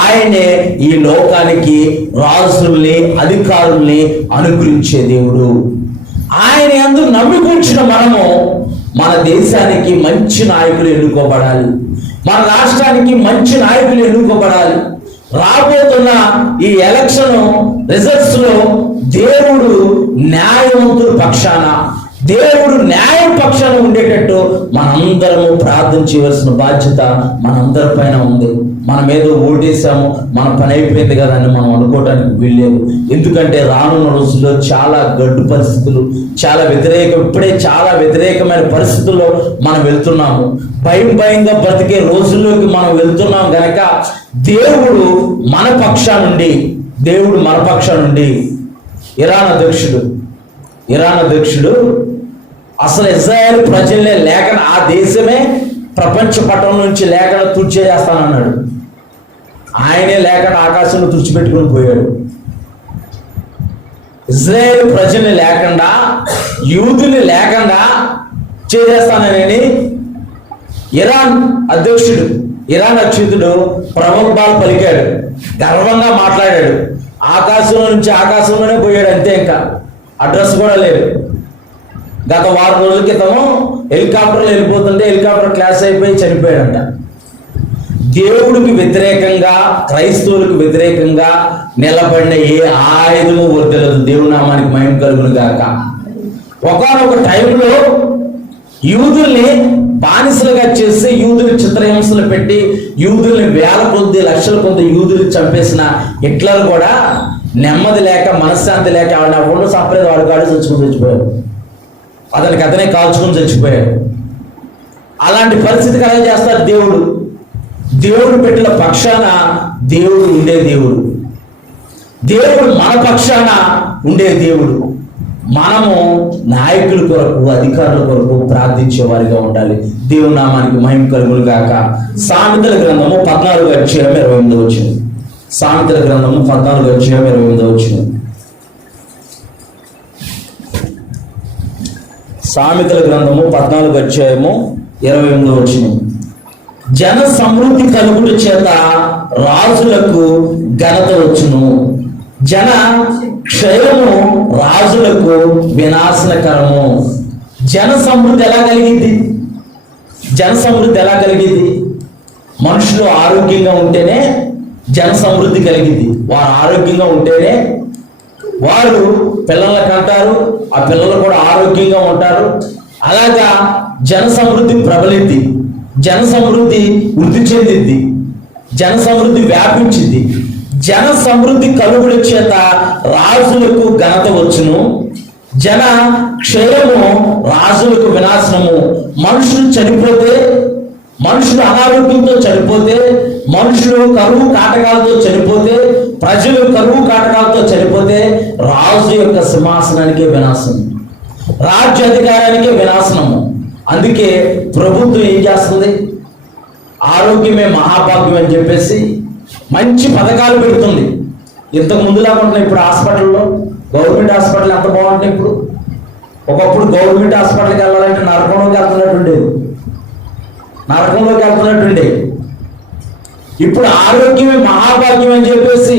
ఆయనే ఈ లోకానికి రాజుల్ని అధికారుల్ని అనుగ్రహించే దేవుడు. ఆయన యందు నమ్మికుంచిన మనము మన దేశానికి మంచి నాయకులు ఎన్నుకోబడాలి, మన రాష్ట్రానికి మంచి నాయకులు ఎన్నుకోబడాలి. రాబోతున్న ఈ ఎలక్షన్ రిజల్ట్స్ లో దేవుడు న్యాయవంతుల పక్షాన, దేవుడు న్యాయం పక్షాన ఉండేటట్టు మనందరము ప్రార్థన చేయవలసిన బాధ్యత మనందరి పైన ఉంది. మనం ఏదో ఓటేసాము, మన పని అయిపోయింది కదా అని మనం అనుకోవడానికి వీల్లేదు. ఎందుకంటే రానున్న రోజుల్లో చాలా గడ్డు పరిస్థితులు, ఇప్పుడే చాలా వ్యతిరేకమైన పరిస్థితుల్లో మనం వెళ్తున్నాము. భయంగా బ్రతికే రోజుల్లోకి మనం వెళ్తున్నాం గనక దేవుడు మన పక్షానుండి ఇరాన్ అధ్యక్షుడు అసలు ఇజ్రాయేల్ ప్రజల్నే లేఖన, ఆ దేశమే ప్రపంచ పటం నుంచి లేఖన తుడిచేస్తానన్నాడు. ఆయనే లేఖన ఆకాశంలో తుడిచిపెట్టుకుని పోయాడు. ఇజ్రాయేల్ ప్రజల్ని లేకుండా, యూదుని లేకుండా చేసేస్తానని ఇరాన్ అధ్యక్షుడు ప్రగల్భాలు పలికాడు, గర్వంగా మాట్లాడాడు. ఆకాశంలోనే పోయాడు, అంతే. ఇంకా అడ్రస్ కూడా లేదు. గత వారం రోజుల క్రితము హెలికాప్టర్లు వెళ్ళిపోతుంటే హెలికాప్టర్ క్లాష్ అయిపోయి చనిపోయాడంట. దేవుడికి వ్యతిరేకంగా, క్రైస్తవులకు వ్యతిరేకంగా నిలబడిన ఏ ఆయుధము వర్దలదు. దేవుని నామానికి మహిమ కలుగును గాక. ఒకానొక టైంలో యూదుల్ని బానిసలుగా చేసి, యూదులు చిత్రహింసలు పెట్టి, యూదుల్ని వేల కొద్ది లక్షల కొద్ది యూదులు చంపేసిన హిట్లర్ కూడా నెమ్మది లేక, మనశ్శాంతి లేక ఆవిడ ఒళ్ళు సంప్రదాయ వాడు కాడు చచ్చిపోయాడు. అతనే కాల్చుకుని చచ్చిపోయాడు. అలాంటి పరిస్థితి కలగ చేస్తాడు దేవుడు పెట్టిన పక్షాన దేవుడు ఉండే దేవుడు మన పక్షాన ఉండే దేవుడు. మనము నాయకుల కొరకు, అధికారుల కొరకు ప్రార్థించే వారిగా ఉండాలి. దేవుని నామానికి మహిమ కలుగును గాక. సామెతల గ్రంథము 14వ అధ్యాయం 28వ వచనం. సామెతల గ్రంథము 14వ అధ్యాయం 28వ వచనం. సామెతల గ్రంథము 14వ అధ్యాయము 28వ వచనం. జన సమృద్ధి కలుగుట చేత రాజులకు ఘనత వచ్చును, జన క్షయము రాజులకు వినాశనకరము. జన సమృద్ధి ఎలా కలిగింది? జన సమృద్ధి ఎలా కలిగింది? మనుషులు ఆరోగ్యంగా ఉంటేనే జన సమృద్ధి కలిగింది. వారు ఆరోగ్యంగా ఉంటేనే వారు పిల్లల్ని కంటారు, ఆ పిల్లలు కూడా ఆరోగ్యంగా ఉంటారు. అలాగా జన సమృద్ధి ప్రబలిద్ది, జన సమృద్ధి వృద్ధి చెందిద్ది, జన సమృద్ధి వ్యాపించింది. జన సమృద్ధి కలుగుడు చేత రాజులకు ఘనత వచ్చును, జన క్షయము రాజులకు వినాశనము. మనుషులు చనిపోతే, మనుషులు అనారోగ్యంతో చనిపోతే, మనుషులు కరువు కాటకాలతో చనిపోతే, ప్రజలు కరువు కాటకాలతో చనిపోతే రాజు యొక్క సింహాసనానికే వినాశనం, రాజ్యాధికారానికే వినాశనము. అందుకే ప్రభుత్వం ఏం చేస్తుంది? ఆరోగ్యమే మహాభాగ్యం అని చెప్పేసి మంచి పథకాలు పెడుతుంది. ఇంతకు ముందులాగా ఉంటున్నాయి ఇప్పుడు హాస్పిటల్లో. గవర్నమెంట్ హాస్పిటల్ ఎంత బాగుంటాయి ఇప్పుడు. ఒకప్పుడు గవర్నమెంట్ హాస్పిటల్కి వెళ్ళాలంటే నరకంలోకి వెళ్తున్నట్టుండేది, నరకంలోకి వెళ్తున్నట్టుండేది. ఇప్పుడు ఆరోగ్యమే మహాభాగ్యం అని చెప్పేసి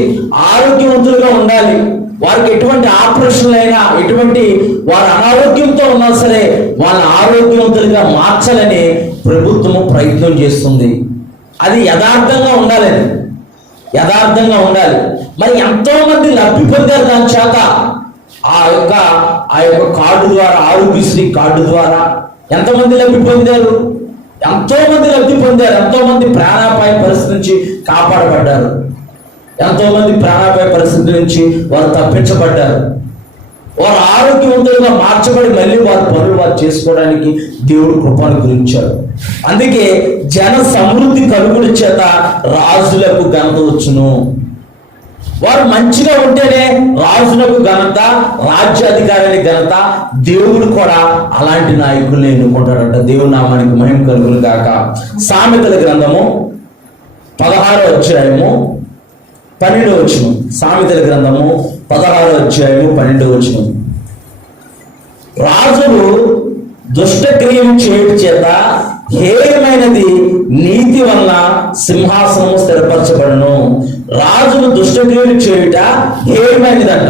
ఆరోగ్యవంతులుగా ఉండాలి, వారికి ఎటువంటి ఆపరేషన్లు అయినా, ఎటువంటి వారు అనారోగ్యంతో ఉన్నా సరే వాళ్ళ ఆరోగ్యవంతులుగా మార్చాలని ప్రభుత్వము ప్రయత్నం చేస్తుంది. అది యథార్థంగా ఉండాలి, యథార్థంగా ఉండాలి. మరి ఎంతో మంది లబ్ధి పొందారు దాని చేత. ఆ యొక్క కార్డు ద్వారా, ఆరోగ్యశ్రీ కార్డు ద్వారా ఎంతమంది లబ్ధి పొందారు? ఎంతో మంది లబ్ధి పొందారు. ఎంతో మంది ప్రాణాపాయ పరిస్థితి నుంచి కాపాడబడ్డారు, ఎంతో మంది ప్రాణాపాయ పరిస్థితి నుంచి వారు తప్పించబడ్డారు. వారు ఆరోగ్యవంతులుగా మార్చబడి మళ్ళీ వారి పనులు వారు చేసుకోవడానికి దేవుడు కృపను గురించాడు. అందుకే జన సమృద్ధి కలుగుడు చేత రాజులకు ఘనత వచ్చును. వారు మంచిగా ఉంటేనే రాజులకు ఘనత, రాజ్యాధికారానికి ఘనత. దేవుడు కూడా అలాంటి నాయకుల్ని ఎన్నుకుంటాడంట. దేవుని నామానికి మహిమ కలుగును గాక. సామెతల గ్రంథము 16వ అధ్యాయము 12వ వచనం. సామెతల గ్రంథము 16వ అధ్యాయము 12వ వచనం. రాజులు దుష్టక్రియలు చేయుట చేత హేయమైనది నీతి వలన సింహాసనము స్థిరపరచబడును. రాజులు దుష్టక్రియలు చేయుట హేయమైనదంట.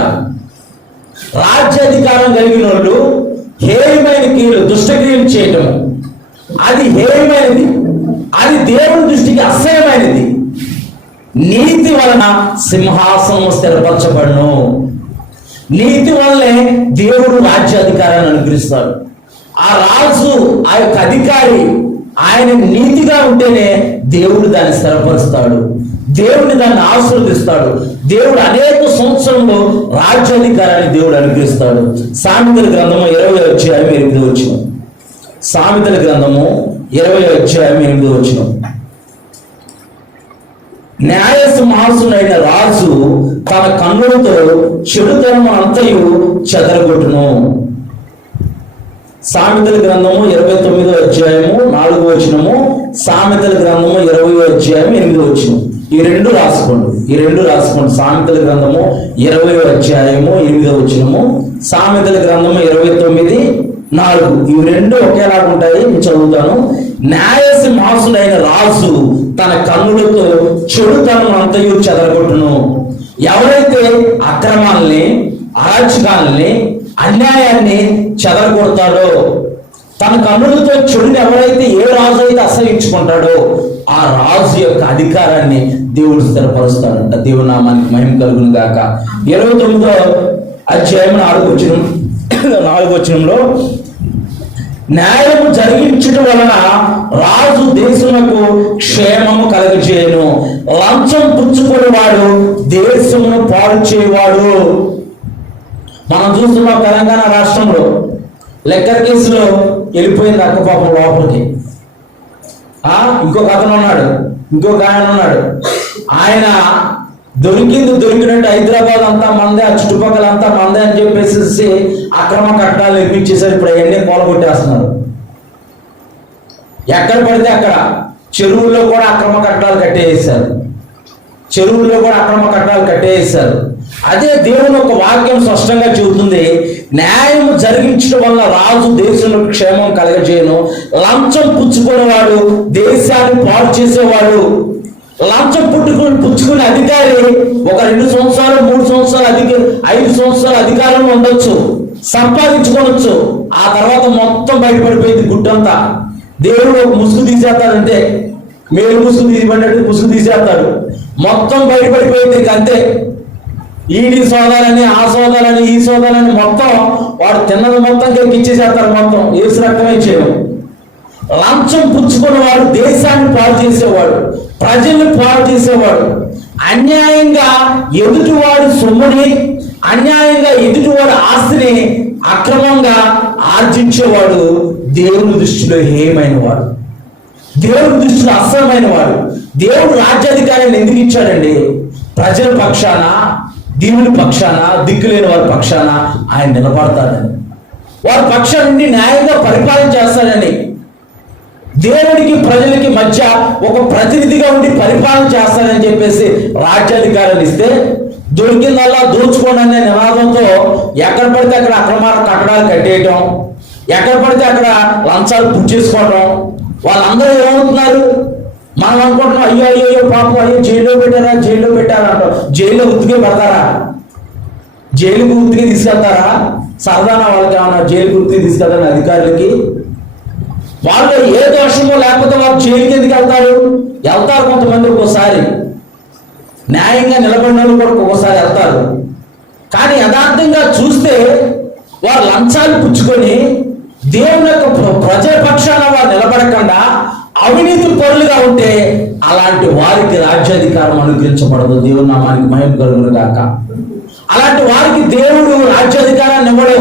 రాజ్యాధికారం కలిగిన వాళ్ళు హేయమైన క్రియలు, దుష్టక్రియలు చేయటము అది హేయమైనది, అది దేవుని దృష్టికి అసహ్యమైనది. నీతి వలన సింహాసనము స్థిరపరచబడును. నీతి వల్లే దేవుడు రాజ్యాధికారాన్ని అనుగ్రహిస్తాడు. ఆ రాజు, ఆ యొక్క అధికారి ఆయన నీతిగా ఉంటేనే దేవుడు దాన్ని స్థిరపరుస్తాడు, దేవుడిని దాన్ని ఆశీర్వదిస్తాడు. దేవుడు అనేక సంవత్సరంలో రాజ్యాధికారాన్ని దేవుడు అనుగ్రహిస్తాడు. సామెతల గ్రంథము 20వ అధ్యాయం 8వ వచనం. సామెతల గ్రంథము 20వ అధ్యాయం 8వ వచనం. న్యాయసింహాసుడైన రాజు తన కన్నులతో చెడుతనము అంతయు చెదరగొట్టును. సామెతల గ్రంథము 29వ అధ్యాయము 4వ వచనము, సామెతల గ్రంథము 20వ అధ్యాయం 8వ వచనం. ఈ రెండు రాసుకోండి. సామెతల గ్రంథము 20వ అధ్యాయము 8వ వచనము, సామెతల గ్రంథము 29:4. ఇవి రెండు ఒకేలాగా ఉంటాయి. నేను చదువుతాను. న్యాయసింహాసుడైన రాజు తన కన్నులతో చెడుతనం అంతయు చెదరగొట్టును. ఎవరైతే అక్రమాల్ని, అరాచకాల్ని, అన్యాయాన్ని చెదరగొడతాడో, తన కన్నులతో చెడుని ఎవరైతే, ఏ రాజు అయితే అసహించుకుంటాడో ఆ రాజు యొక్క అధికారాన్ని దేవుడు స్థిరపరుస్తాడంట. దేవుని నామానికి మహిమ కలుగును గాక. 29వ అధ్యాయం 4వ వచనంలో న్యాయము జరిగించడం వలన రాజు దేశమునకు క్షేమము కలుగజేయును. లంచం పుచ్చుకునేవాడు దేశమును పాడు చేయవాడు. మనం చూస్తున్నాం తెలంగాణ రాష్ట్రంలో లెక్కర్ కేసులో వెళ్ళిపోయింది అక్క పాపం లోపలికి. ఇంకొక అతను ఉన్నాడు, ఇంకొక ఆయన ఉన్నాడు. ఆయన దొరికినట్టు హైదరాబాద్ అంతా మందే, ఆ చుట్టుపక్కల అంతా మందే అని చెప్పేసి అక్రమ కట్టడాలు నిర్మించేశారు. ఇప్పుడు అవన్నీ కూలగొట్టేస్తున్నారు. ఎక్కడ పడితే అక్కడ చెరువుల్లో కూడా అక్రమ కట్టడాలు కట్టేసారు. అదే దేవుని ఒక వాక్యం స్పష్టంగా చెబుతుంది. న్యాయం జరిగించడం వల్ల రాజు దేశంలో క్షేమం కలగజేయను. లంచం పుచ్చుకునేవాడు దేశాన్ని పాడు చేసేవాడు. లంచం పుచ్చుకునే అధికారి ఒక 2 సంవత్సరాలు, 3 సంవత్సరాలు, 5 సంవత్సరాలు అధికారంలో ఉండొచ్చు. సంపాదించుకోవచ్చు. ఆ తర్వాత మొత్తం బయటపడిపోయింది గుట్టంతా. దేవుడు ఒక ముసుగు తీసేస్తాడంటే, మేలు ముసుగు తీసిపడినట్టు ముసుగు తీసేస్తాడు, మొత్తం బయటపడిపోయింది. అంతే, ఈడి సోదాలని, ఆ సోదాలని, ఈ సోదాలని మొత్తం వాడు తిన్నది మొత్తం ఇచ్చేసేస్తారు. మొత్తం ఏసు రకమే చేయడం. లంచం పుచ్చుకున్న వాడు దేశాన్ని పాడు చేసేవాడు, ప్రజల్ని పాడు చేసేవాడు, అన్యాయంగా ఎదుటివాడు సొమ్ముని, అన్యాయంగా ఎదుటివాడు ఆస్తిని అక్రమంగా ఆర్జించేవాడు దేవుని దృష్టిలో హేయమైన వాడు, దేవుని దృష్టిలో అసహ్యమైన వాడు. దేవుడు రాజ్యాధికారాన్ని ఎందుకు ఇచ్చాడండి? ప్రజల పక్షాన, దేవుని పక్షాన, దిక్కులేని వారి పక్షాన ఆయన నిలబడతాడని, వారి పక్షాన్ని న్యాయంగా పరిపాలన చేస్తాడని, దేవుడికి ప్రజలకి మధ్య ఒక ప్రతినిధిగా ఉండి పరిపాలన చేస్తాడని చెప్పేసి రాజ్యాధికారాలు ఇస్తే, దొరికిందల్లా దోచుకోండి అనే నినాదంతో ఎక్కడ పడితే అక్కడ అక్రమాల కట్టడాలు కట్టేయటం, ఎక్కడ పడితే అక్కడ లంచాలు పుచ్చేసుకోవటం. వాళ్ళందరూ ఏమవుతున్నారు? మనం అనుకుంటున్నాం, అయ్యో అయ్యో అయ్యో పాపం, అయ్యో జైల్లో పెట్టారా, జైల్లో పెట్టారా అంటాం. జైల్లో ఉత్తికే పెడతారా? జైలుకు ఉత్తికే తీసుకెళ్తారా? సరదానా వాళ్ళకి ఏమన్నా జైలుకు ఉత్తికి తీసుకెళ్తారని అధికారులకి? వాళ్ళు ఏ దోషమో లేకపోతే వాళ్ళు జైలుకి ఎందుకు వెళ్తారు? కొంతమంది ఒక్కోసారి, న్యాయంగా నిలబడిన వాళ్ళు కూడా ఒక్కోసారి వెళ్తారు. కానీ యథార్థంగా చూస్తే వారు లంచాలు పుచ్చుకొని దేవుని యొక్క ప్రజల పక్షాన వారు నిలబడకుండా అవినీతి పరులుగా ఉంటే అలాంటి వారికి రాజ్యాధికారం అనుగ్రహించబడదు. దేవుని నామానికి మహిమ కలుగును గాక. అలాంటి వారికి దేవుడు రాజ్యాధికారాన్ని ఇవ్వడు.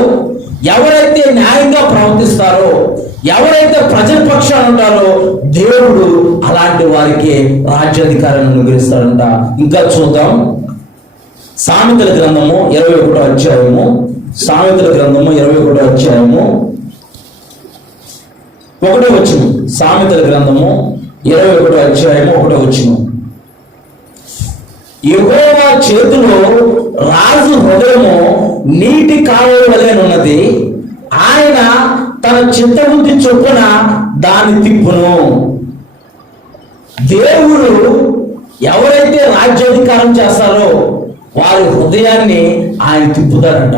ఎవరైతే న్యాయంగా ప్రవర్తిస్తారో, ఎవరైతే ప్రజల పక్షాన ఉంటారో దేవుడు అలాంటి వారికి రాజ్యాధికారాన్ని అనుగ్రహిస్తాడంట. ఇంకా చూద్దాం, సామెతల గ్రంథము 21వ అధ్యాయము, సామెతల గ్రంథము 21వ అధ్యాయము 1వ వచనం. సామెతల గ్రంథము 21వ అధ్యాయము 1వ వచనం. యెహోవా చేతిలో రాజు హృదయము నీటి కాలువ వలెనున్నది, ఆయన తన చిత్తబుద్ధి చొప్పున దాన్ని తిప్పును. దేవుడు ఎవరైతే రాజ్యాధికారం చేస్తారో వారి హృదయాన్ని ఆయన తిప్పుతాడంట.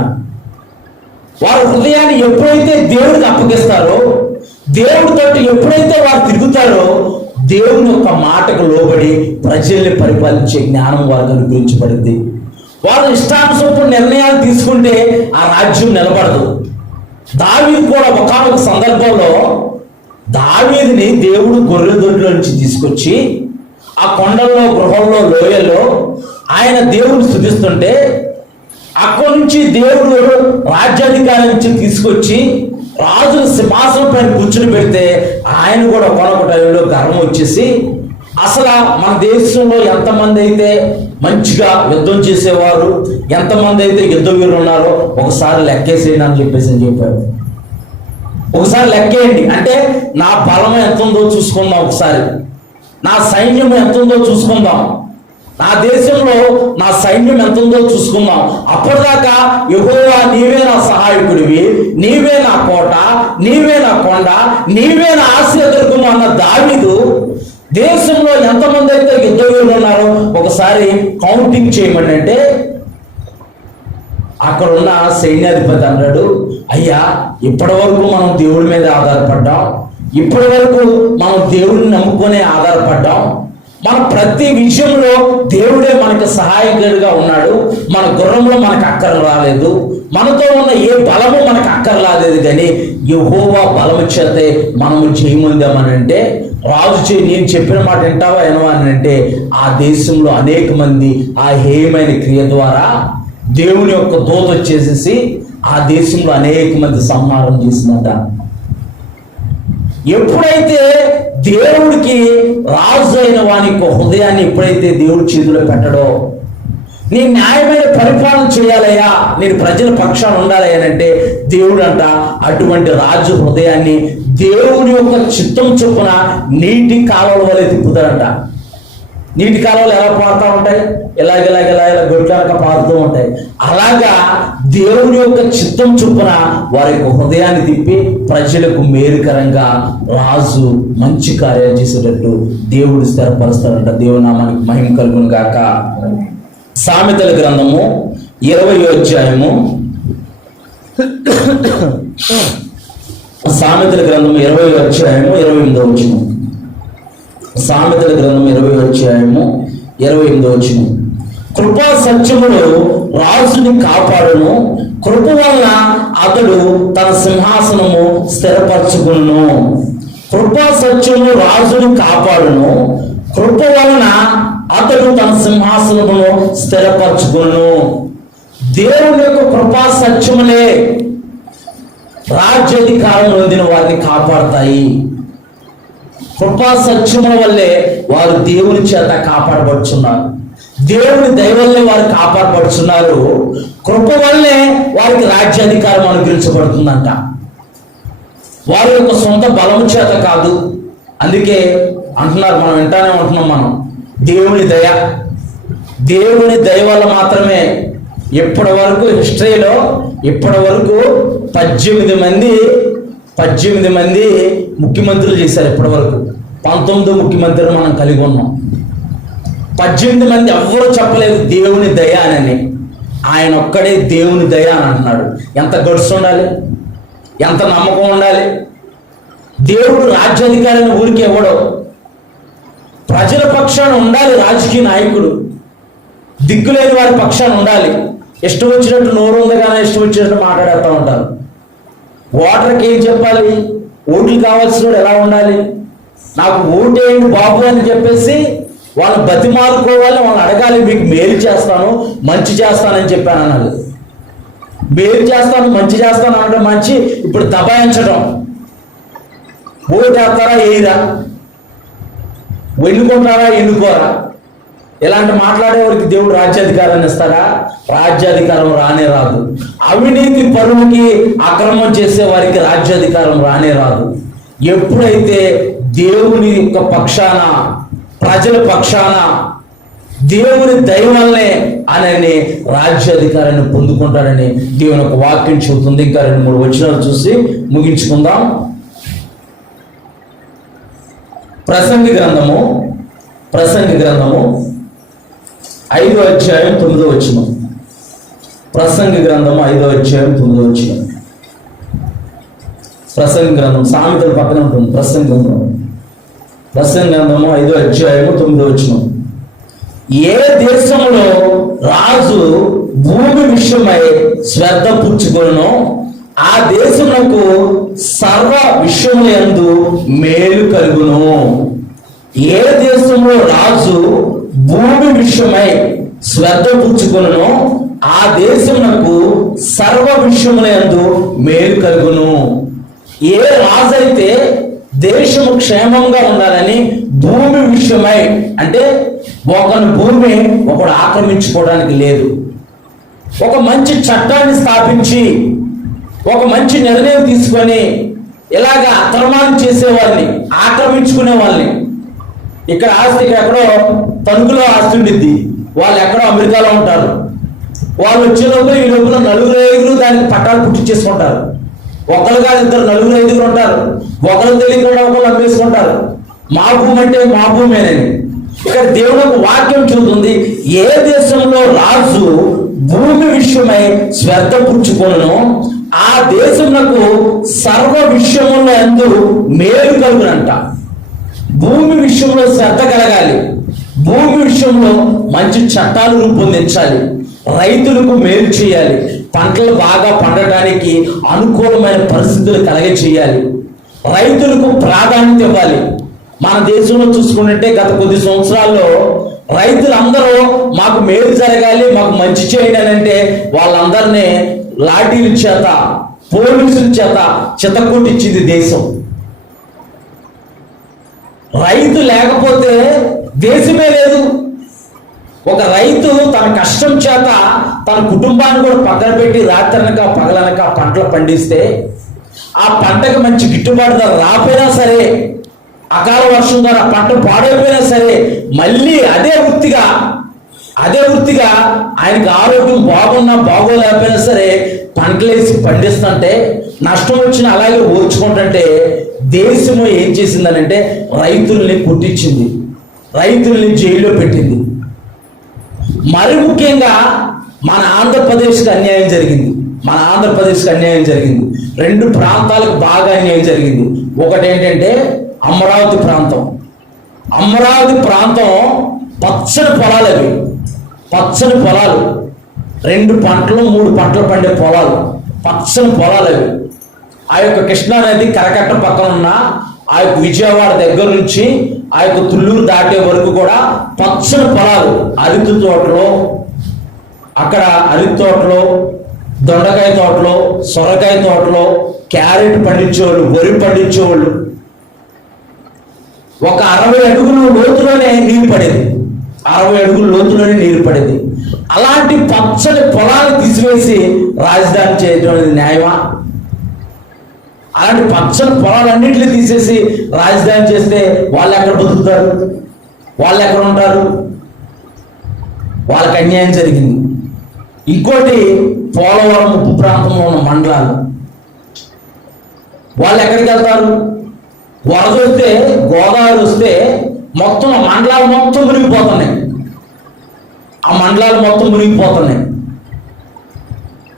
వారి హృదయాన్ని ఎప్పుడైతే దేవుడికి అప్పగిస్తారో, దేవుడితో ఎప్పుడైతే వారు తిరుగుతారో, దేవుని యొక్క మాటకు లోబడి ప్రజల్ని పరిపాలించే జ్ఞానం వారికి అనుగ్రహించబడింది. వారు ఇష్టానుసరపు నిర్ణయాలు తీసుకుంటే ఆ రాజ్యం నిలబడదు. దావీదు కూడా ఒకానొక సందర్భంలో దావీదుని దేవుడు గొర్రెల దొడ్లో నుంచి తీసుకొచ్చి ఆ కొండల్లో, గృహంలో, లోయల్లో ఆయన దేవుని స్తుతిస్తుంటే అక్కడి నుంచి దేవుడు రాజ్యాధికారం నుంచి తీసుకొచ్చి రాజు సింహాసనం పైన కూర్చుని పెడితే ఆయన కూడా ఒకనొక టైంలో గర్వం వచ్చేసి, అసలు మన దేశంలో ఎంతమంది అయితే మంచిగా యుద్ధం చేసేవారు, ఎంతమంది అయితే యుద్ధ వీరులు ఉన్నారో ఒకసారి లెక్కేసేయండి అని చెప్పారు. ఒకసారి లెక్కేయండి అంటే నా బలం ఎంత ఉందో చూసుకుందాం, ఒకసారి నా సైన్యం ఎంత ఉందో చూసుకుందాం, నా దేశంలో నా సైన్యం ఎంత ఉందో చూసుకుందాం. అప్పటిదాకా యెహోవా నీవే నా సహాయకుడివి, నీవే నా కోట, నీవే నా కొండ, నీవే నా ఆశ్రయదుర్గము అన్న దావీదు దేశంలో ఎంతమంది అయితే యుద్ధ వీరులు ఉన్నారో ఒకసారి కౌంటింగ్ చేయమని అంటే అక్కడ ఉన్న సైన్యాధిపతి అన్నాడు, అయ్యా ఇప్పటి వరకు మనం దేవుడి మీద ఆధారపడ్డాం, ఇప్పటి వరకు మనం దేవుడిని నమ్ముకునే ఆధారపడ్డాం, మన ప్రతి విషయంలో దేవుడే మనకు సహాయకుడిగా ఉన్నాడు, మన గుర్రంలో మనకు అక్కర రాలేదు, మనతో ఉన్న ఏ బలము మనకు అక్కర్లాలేదు, కానీ యెహోవా బలము చేతే మనము జయముందామని అంటే రాజు నేను చెప్పిన మాట వింటావా వినవా అని అంటే ఆ దేశంలో అనేక మంది ఆ హేయమైన క్రియ ద్వారా దేవుని యొక్క దూత వచ్చేసేసి ఆ దేశంలో అనేక మంది సంహారం చేసిందట. ఎప్పుడైతే దేవుడికి రాజు అయిన వాని యొక్క హృదయాన్ని ఎప్పుడైతే దేవుడి చేతిలో పెట్టడో, నేను న్యాయమైన పరిపాలన చేయాలయ్యా, నేను ప్రజల పక్షాన ఉండాలి అని అంటే దేవుడు అంట అటువంటి రాజు హృదయాన్ని దేవుని యొక్క చిత్తం చొప్పున నీటి కాలువల వలె తిప్పుతాడంట. నీటి కాలువలు ఎలా పారుతూ ఉంటాయి, ఇలా గొడ్లాక పారుతూ ఉంటాయి. అలాగా దేవుని యొక్క చిత్తం చొప్పున వారి యొక్క హృదయాన్ని తిప్పి ప్రజలకు మేలుకరంగా రాజు మంచి కార్యాలు చేసేటట్టు దేవుడు స్థిరపరుస్తాడంట. దేవుని నామానికి మహిమ కలుగును గాక. సామెతల గ్రంథము 20వ అధ్యాయము సామెతల గ్రంథం 20వ అధ్యాయము 28వ వచనం. సామెతల గ్రంథం 20వ అధ్యాయము 28వ వచనం. కృపా సత్యములు రాజుని కాపాడును, కృప వలన అతడు తన సింహాసనము స్థిరపరచుకును. కృపా సత్యములు రాజుని కాపాడును, కృప వలన అతడు తన సింహాసనమును స్థిరపరచుకును. దేవుని యొక్క కృపా సత్యములే రాజ్యాధికారం పొందిన వారిని కాపాడతాయి. కృపా సత్యముల వల్లే వారు దేవుని చేత కాపాడబడుచున్నారు. దేవుని దయ వల్లే వారు కాపాడబడుచున్నారు. కృప వల్లే వారికి రాజ్యాధికారం అనుగ్రహించబడుతుందంట. వారి యొక్క సొంత బలము చేత కాదు. అందుకే అంటున్నారు, మనం వింటానే ఉంటున్నాం, మనం దేవుని దయ, దేవుని దయ వల్ల మాత్రమే ఇప్పటి వరకు హిస్టరీలో 18 మంది ముఖ్యమంత్రులు చేశారు. ఇప్పటి వరకు 19 ముఖ్యమంత్రులు మనం కలిగి ఉన్నాం. 18 మంది ఎవ్వరూ చెప్పలేదు దేవుని దయ అని. ఆయన ఒక్కడే దేవుని దయ అని అంటున్నాడు. ఎంత గడుసు ఉండాలి, ఎంత నమ్మకం ఉండాలి. దేవుడు రాజ్యాధికారాన్ని ఊరికి ఇవ్వడు. ప్రజల పక్షాన ఉండాలి రాజకీయ నాయకుడు, దిక్కులేని వారి పక్షాన ఉండాలి. ఇష్టం వచ్చినట్టు నోరు ఉంది కానీ ఇష్టం వచ్చినట్టు మాట్లాడుతూ ఉంటారు. ఓటర్కి ఏం చెప్పాలి, ఓట్లు కావాల్సిన ఎలా ఉండాలి, నాకు ఓటేయండి బాబు అని చెప్పేసి వాళ్ళు బతిమాలుకోవాలి, వాళ్ళని అడగాలి, మీకు మేలు చేస్తాను మంచి చేస్తానని చెప్పాను అన్నది. మేలు చేస్తాను మంచి చేస్తాను అనడం మంచి. ఇప్పుడు దబాయించడం, ఓటు వేస్తారా వేయరా, ఎన్నుకుంటారా ఎన్నుకోరా, ఇలాంటి మాట్లాడేవారికి దేవుడు రాజ్యాధికారాన్ని ఇస్తారా? రాజ్యాధికారం రానే రాదు. అవినీతి పరువుకి అక్రమం చేసే వారికి రాజ్యాధికారం రానే రాదు. ఎప్పుడైతే దేవుని యొక్క పక్షాన, ప్రజల పక్షాన దేవుని దయ వల్లే ఆయన రాజ్యాధికారాన్ని పొందుకుంటాడని దేవుని యొక్క వాక్యం చెబుతుంది. ఇంకా 2-3 వచనాలు చూసి ముగించుకుందాం. ప్రసంగి గ్రంథము 5వ అధ్యాయం 9వ వచనం. ప్రసంగి గ్రంథము 5వ అధ్యాయం 9వ వచనం. ప్రసంగి గ్రంథం సామెతల పక్కన ఉంటుంది. ప్రసంగి గ్రంథము 5వ అధ్యాయము 9వ వచనం. ఏ దేశంలో రాజు భూమి విషయమై శ్రద్ధ పుచ్చుకొనునో ఆ దేశమునకు సర్వ విషయములందు మేలు కలుగును. ఏ దేశంలో రాజు భూమి విషయమై శ్రద్ధ పుచ్చుకొనునో ఆ దేశమునకు సర్వ విషయములందు మేలు కలుగును. ఏ రాజు అయితే దేశము క్షేమంగా ఉండాలని భూమి విషయమై, అంటే ఒకని భూమి ఒకడు ఆక్రమించుకోవడానికి లేదు, ఒక మంచి చట్టాన్ని స్థాపించి ఒక మంచి నిర్ణయం తీసుకొని ఇలాగ అక్రమాలు చేసేవాళ్ళని, ఆక్రమించుకునే వాళ్ళని, ఇక్కడ ఆస్తి ఎక్కడో తణుకులో ఆస్తి ఉండిద్ది, వాళ్ళు ఎక్కడో అమెరికాలో ఉంటారు, వాళ్ళు వచ్చే లోపల ఈ లోపల 4-5 దానికి పట్టాలు పుట్టించేసుకుంటారు. ఒకరు కాదు, 4-5 ఉంటారు. ఒకరు తెలియకుండా ఒకరు అమ్మేసుకుంటారు. మా భూమి అంటే మా భూమేనని. ఇక్కడ దేవుడు ఒక వాక్యం చూస్తుంది, ఏ దేశంలో రాజు భూమి విషయమై శ్రద్ధ పుచ్చుకొనునో ఆ దేశమునకు సర్వ విషయముల యందు మేలు కలుగునంట. భూమి విషయంలో శ్రద్ధ కలగాలి, భూమి విషయంలో మంచి చట్టాలు రూపొందించాలి, రైతులకు మేలు చేయాలి, పంటలు బాగా పండటానికి అనుకూలమైన పరిస్థితులు కలగచేయాలి, రైతులకు ప్రాధాన్యత ఇవ్వాలి. మన దేశంలో చూసుకుంటే గత కొద్ది సంవత్సరాల్లో రైతులందరూ మాకు మేలు జరగాలి, మాకు మంచి చేయండి అని అంటే వాళ్ళందరినీ లాఠీల చేత, పోలీసుల చేత చితకొట్టించింది దేశం. రైతు లేకపోతే దేశమే లేదు. ఒక రైతు తన కష్టం చేత తన కుటుంబాన్ని కూడా పక్కన పెట్టి రాత్రనక పగలనక పంటలు పండిస్తే ఆ పంటకు మంచి గిట్టుబాటు ధర రాపోయినా సరే, అకాల వర్షం ద్వారా పంట పాడైపోయినా సరే, మళ్ళీ అదే వృత్తిగా ఆయనకి ఆరోగ్యం బాగున్నా బాగోలేకపోయినా సరే పంటలేసి పండిస్తుంటే నష్టం వచ్చినా అలాగే ఓర్చుకుంటుంటే దేశము ఏం చేసిందనంటే రైతుల్ని కొట్టించింది, రైతుల్ని జైల్లో పెట్టింది. మరి ముఖ్యంగా మన ఆంధ్రప్రదేశ్కి అన్యాయం జరిగింది. మన ఆంధ్రప్రదేశ్కి అన్యాయం జరిగింది. 2 ప్రాంతాలకు బాగా అన్యాయం జరిగింది. ఒకటి ఏంటంటే అమరావతి ప్రాంతం. అమరావతి ప్రాంతం పచ్చని పొలాలు, అవి పచ్చని పొలాలు, 2 పంటలు 3 పంటలు పండే పొలాలు, పచ్చని పొలాలు అవి. ఆ యొక్క కృష్ణానది కరకట్ట పక్కన ఉన్న ఆ యొక్క విజయవాడ దగ్గర నుంచి ఆ యొక్క తుళ్ళూరు దాటే వరకు కూడా పచ్చని పొలాలు, అరటి తోటలో, అక్కడ అరటి తోటలో, దొండకాయ తోటలో, సొరకాయ తోటలో, క్యారెట్ పండించేవాళ్ళు, వరి పండించేవాళ్ళు. ఒక 60 అడుగుల లోతులోనే నీరు పడేది, 60 అడుగుల లోతులోనే నీరు పడేది. అలాంటి పచ్చని పొలాలు తీసివేసి రాజధాని చేయడం అనేది న్యాయమా? అలాంటి పచ్చని పొలాలన్నింటినీ తీసేసి రాజధాని చేస్తే వాళ్ళు ఎక్కడ బతుకుతారు? వాళ్ళు ఎక్కడ ఉంటారు? వాళ్ళకి అన్యాయం జరిగింది. ఇంకోటి, పోలవరం ముప్పు ప్రాంతంలో ఉన్న మండలాలు, వాళ్ళు ఎక్కడికి వెళ్తారు? వరద వస్తే, గోదావరి వస్తే మొత్తం మండలాలు మొత్తం మునిగిపోతున్నాయి. ఆ మండలాలు మొత్తం మునిగిపోతున్నాయి.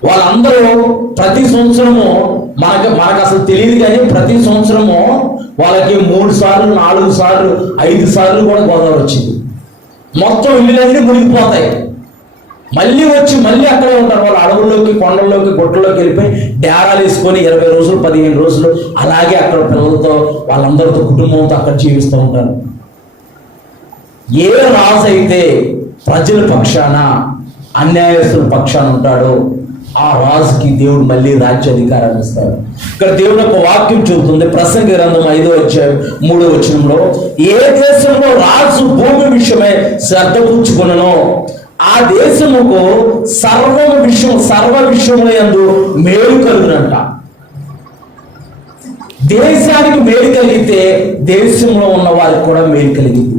వాళ్ళందరూ ప్రతి సంవత్సరము మనకు అసలు తెలియదు, కానీ ప్రతి సంవత్సరము వాళ్ళకి 3 సార్లు 4 సార్లు 5 సార్లు కూడా గోదావరి వచ్చింది. మొత్తం ఇళ్ళన్నీ మునిగిపోతాయి. మళ్ళీ వచ్చి మళ్ళీ అక్కడే ఉంటారు. వాళ్ళు అడవుల్లోకి, కొండల్లోకి, గుట్టల్లోకి వెళ్ళిపోయి డేరాలు వేసుకొని 20 రోజులు 15 రోజులు అలాగే అక్కడ పిల్లలతో, వాళ్ళందరితో, కుటుంబంతో అక్కడ జీవిస్తూ ఉంటారు. ఏ రాజు అయితే ప్రజల పక్షాన, అన్యాయస్తుల పక్షాన ఉంటాడో ఆ రాజుకి దేవుడు మళ్ళీ రాజ్యాధికారాన్ని ఇస్తాడు. ఇక్కడ దేవుని యొక్క వాక్యం చెబుతుంది, ప్రసంగి గ్రంథం 5వ అధ్యాయం 3వ వచనంలో, ఏ దేశంలో రాజు భూమి విషయమై శ్రద్ధ పుచ్చుకొనునో ఆ దేశముకు సర్వ విషయముల యందు మేలు కలుగునంట. దేశానికి మేలు కలిగితే దేశంలో ఉన్న వారికి కూడా మేలు కలిగింది,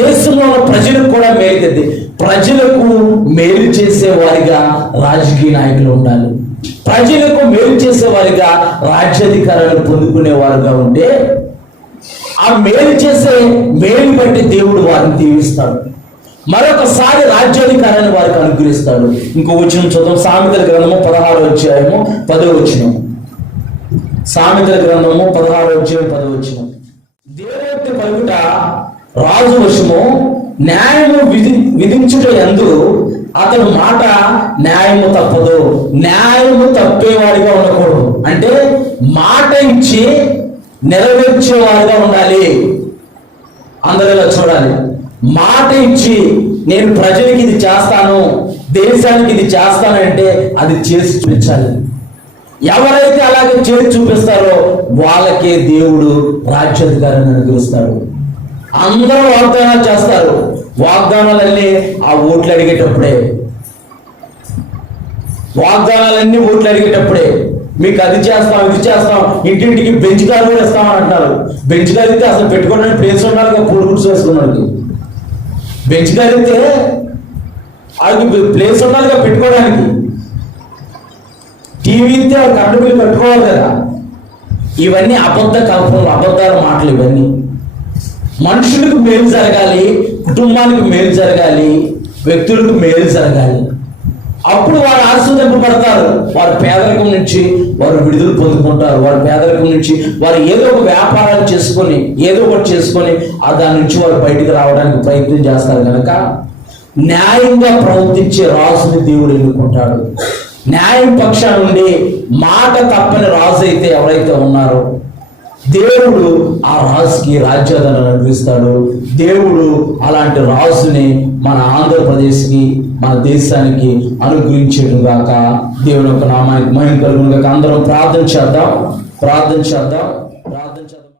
దేశంలో ఉన్న ప్రజలకు కూడా మేలు కలిగింది. ప్రజలకు మేలు చేసే వారిగా రాజకీయ నాయకులు ఉండాలి. ప్రజలకు మేలు చేసే వారిగా రాజ్యాధికారాన్ని పొందుకునే వారుగా ఉంటే ఆ మేలు చేసే మేలు బట్టి దేవుడు వారిని దీవిస్తాడు. మరొకసారి రాజ్యాధికారాన్ని వారికి అనుగ్రహిస్తాడు. ఇంకో వచనం చూద్దాం, సామెతల గ్రంథము 16వ అధ్యాయము 10వ వచనం. సామెతల గ్రంథము 16వ అధ్యాయం 10వ వచనం. దేవుని పలుకుట రాజు వశము, న్యాయము విధించుట యందు అతను మాట న్యాయము తప్పదు. న్యాయము తప్పేవాడిగా ఉండకూడదు. అంటే మాట ఇచ్చి నెరవేర్చేవాడిగా ఉండాలి. అందరిలో చూడాలి. మాట ఇచ్చి నేను ప్రజలకి ఇది చేస్తాను, దేశానికి ఇది చేస్తానంటే అది చేసి చూపించాలి. ఎవరైతే అలాగే చేసి చూపిస్తారో వాళ్ళకే దేవుడు రాజ్యాధికారాన్ని అనుగ్రహిస్తాడు. అందరూ వాగ్దానాలు చేస్తారు. వాగ్దానాలన్నీ ఆ ఓట్లు అడిగేటప్పుడే, వాగ్దానాలన్నీ ఓట్లు అడిగేటప్పుడే. మీకు అది చేస్తాం, ఇది చేస్తాం, ఇంటింటికి బెంచ్ కార్ కూడా ఇస్తామని అంటారు. బెంచ్ కార్ అయితే అసలు పెట్టుకోవడానికి ప్లేస్ ఉండాలి. పూలు గుడ్స్ వేసుకున్నాడు. బెంచ్ కార్ అయితే వాళ్ళకి ప్లేస్ ఉండాలిగా పెట్టుకోవడానికి. టీవీ అయితే కరెంటు బిల్లు కట్టుకోవాలి కదా. ఇవన్నీ అబద్ధ కల్పనలు, అబద్ధాల మాటలు. ఇవన్నీ మనుషులకు మేలు జరగాలి, కుటుంబానికి మేలు జరగాలి, వ్యక్తులకు మేలు జరగాలి. అప్పుడు వారు ఆశీర్వదింపబడతారు. వారు పేదరికం నుంచి వారు విడుదల పొందుకుంటారు. వారి పేదరికం నుంచి వారు ఏదో ఒక వ్యాపారాలు చేసుకొని, ఏదో ఒకటి చేసుకొని దాని నుంచి వారు బయటికి రావడానికి ప్రయత్నం చేస్తారు. కనుక న్యాయంగా ప్రవర్తించే రాజుని దేవుడు ఎన్నుకుంటాడు. న్యాయం పక్షాన నుండి మాట తప్పని రాజు అయితే ఎవరైతే ఉన్నారో దేవుడు ఆ రాజుకి రాజ్యాలను అనుగ్రహిస్తాడు. దేవుడు అలాంటి రాజుని మన ఆంధ్రప్రదేశ్కి, మన దేశానికి అనుగ్రహించేటు గాక. దేవుని యొక్క నామానికి మహిమ కలుగును గాక. అందరం ప్రార్థన చేద్దాం.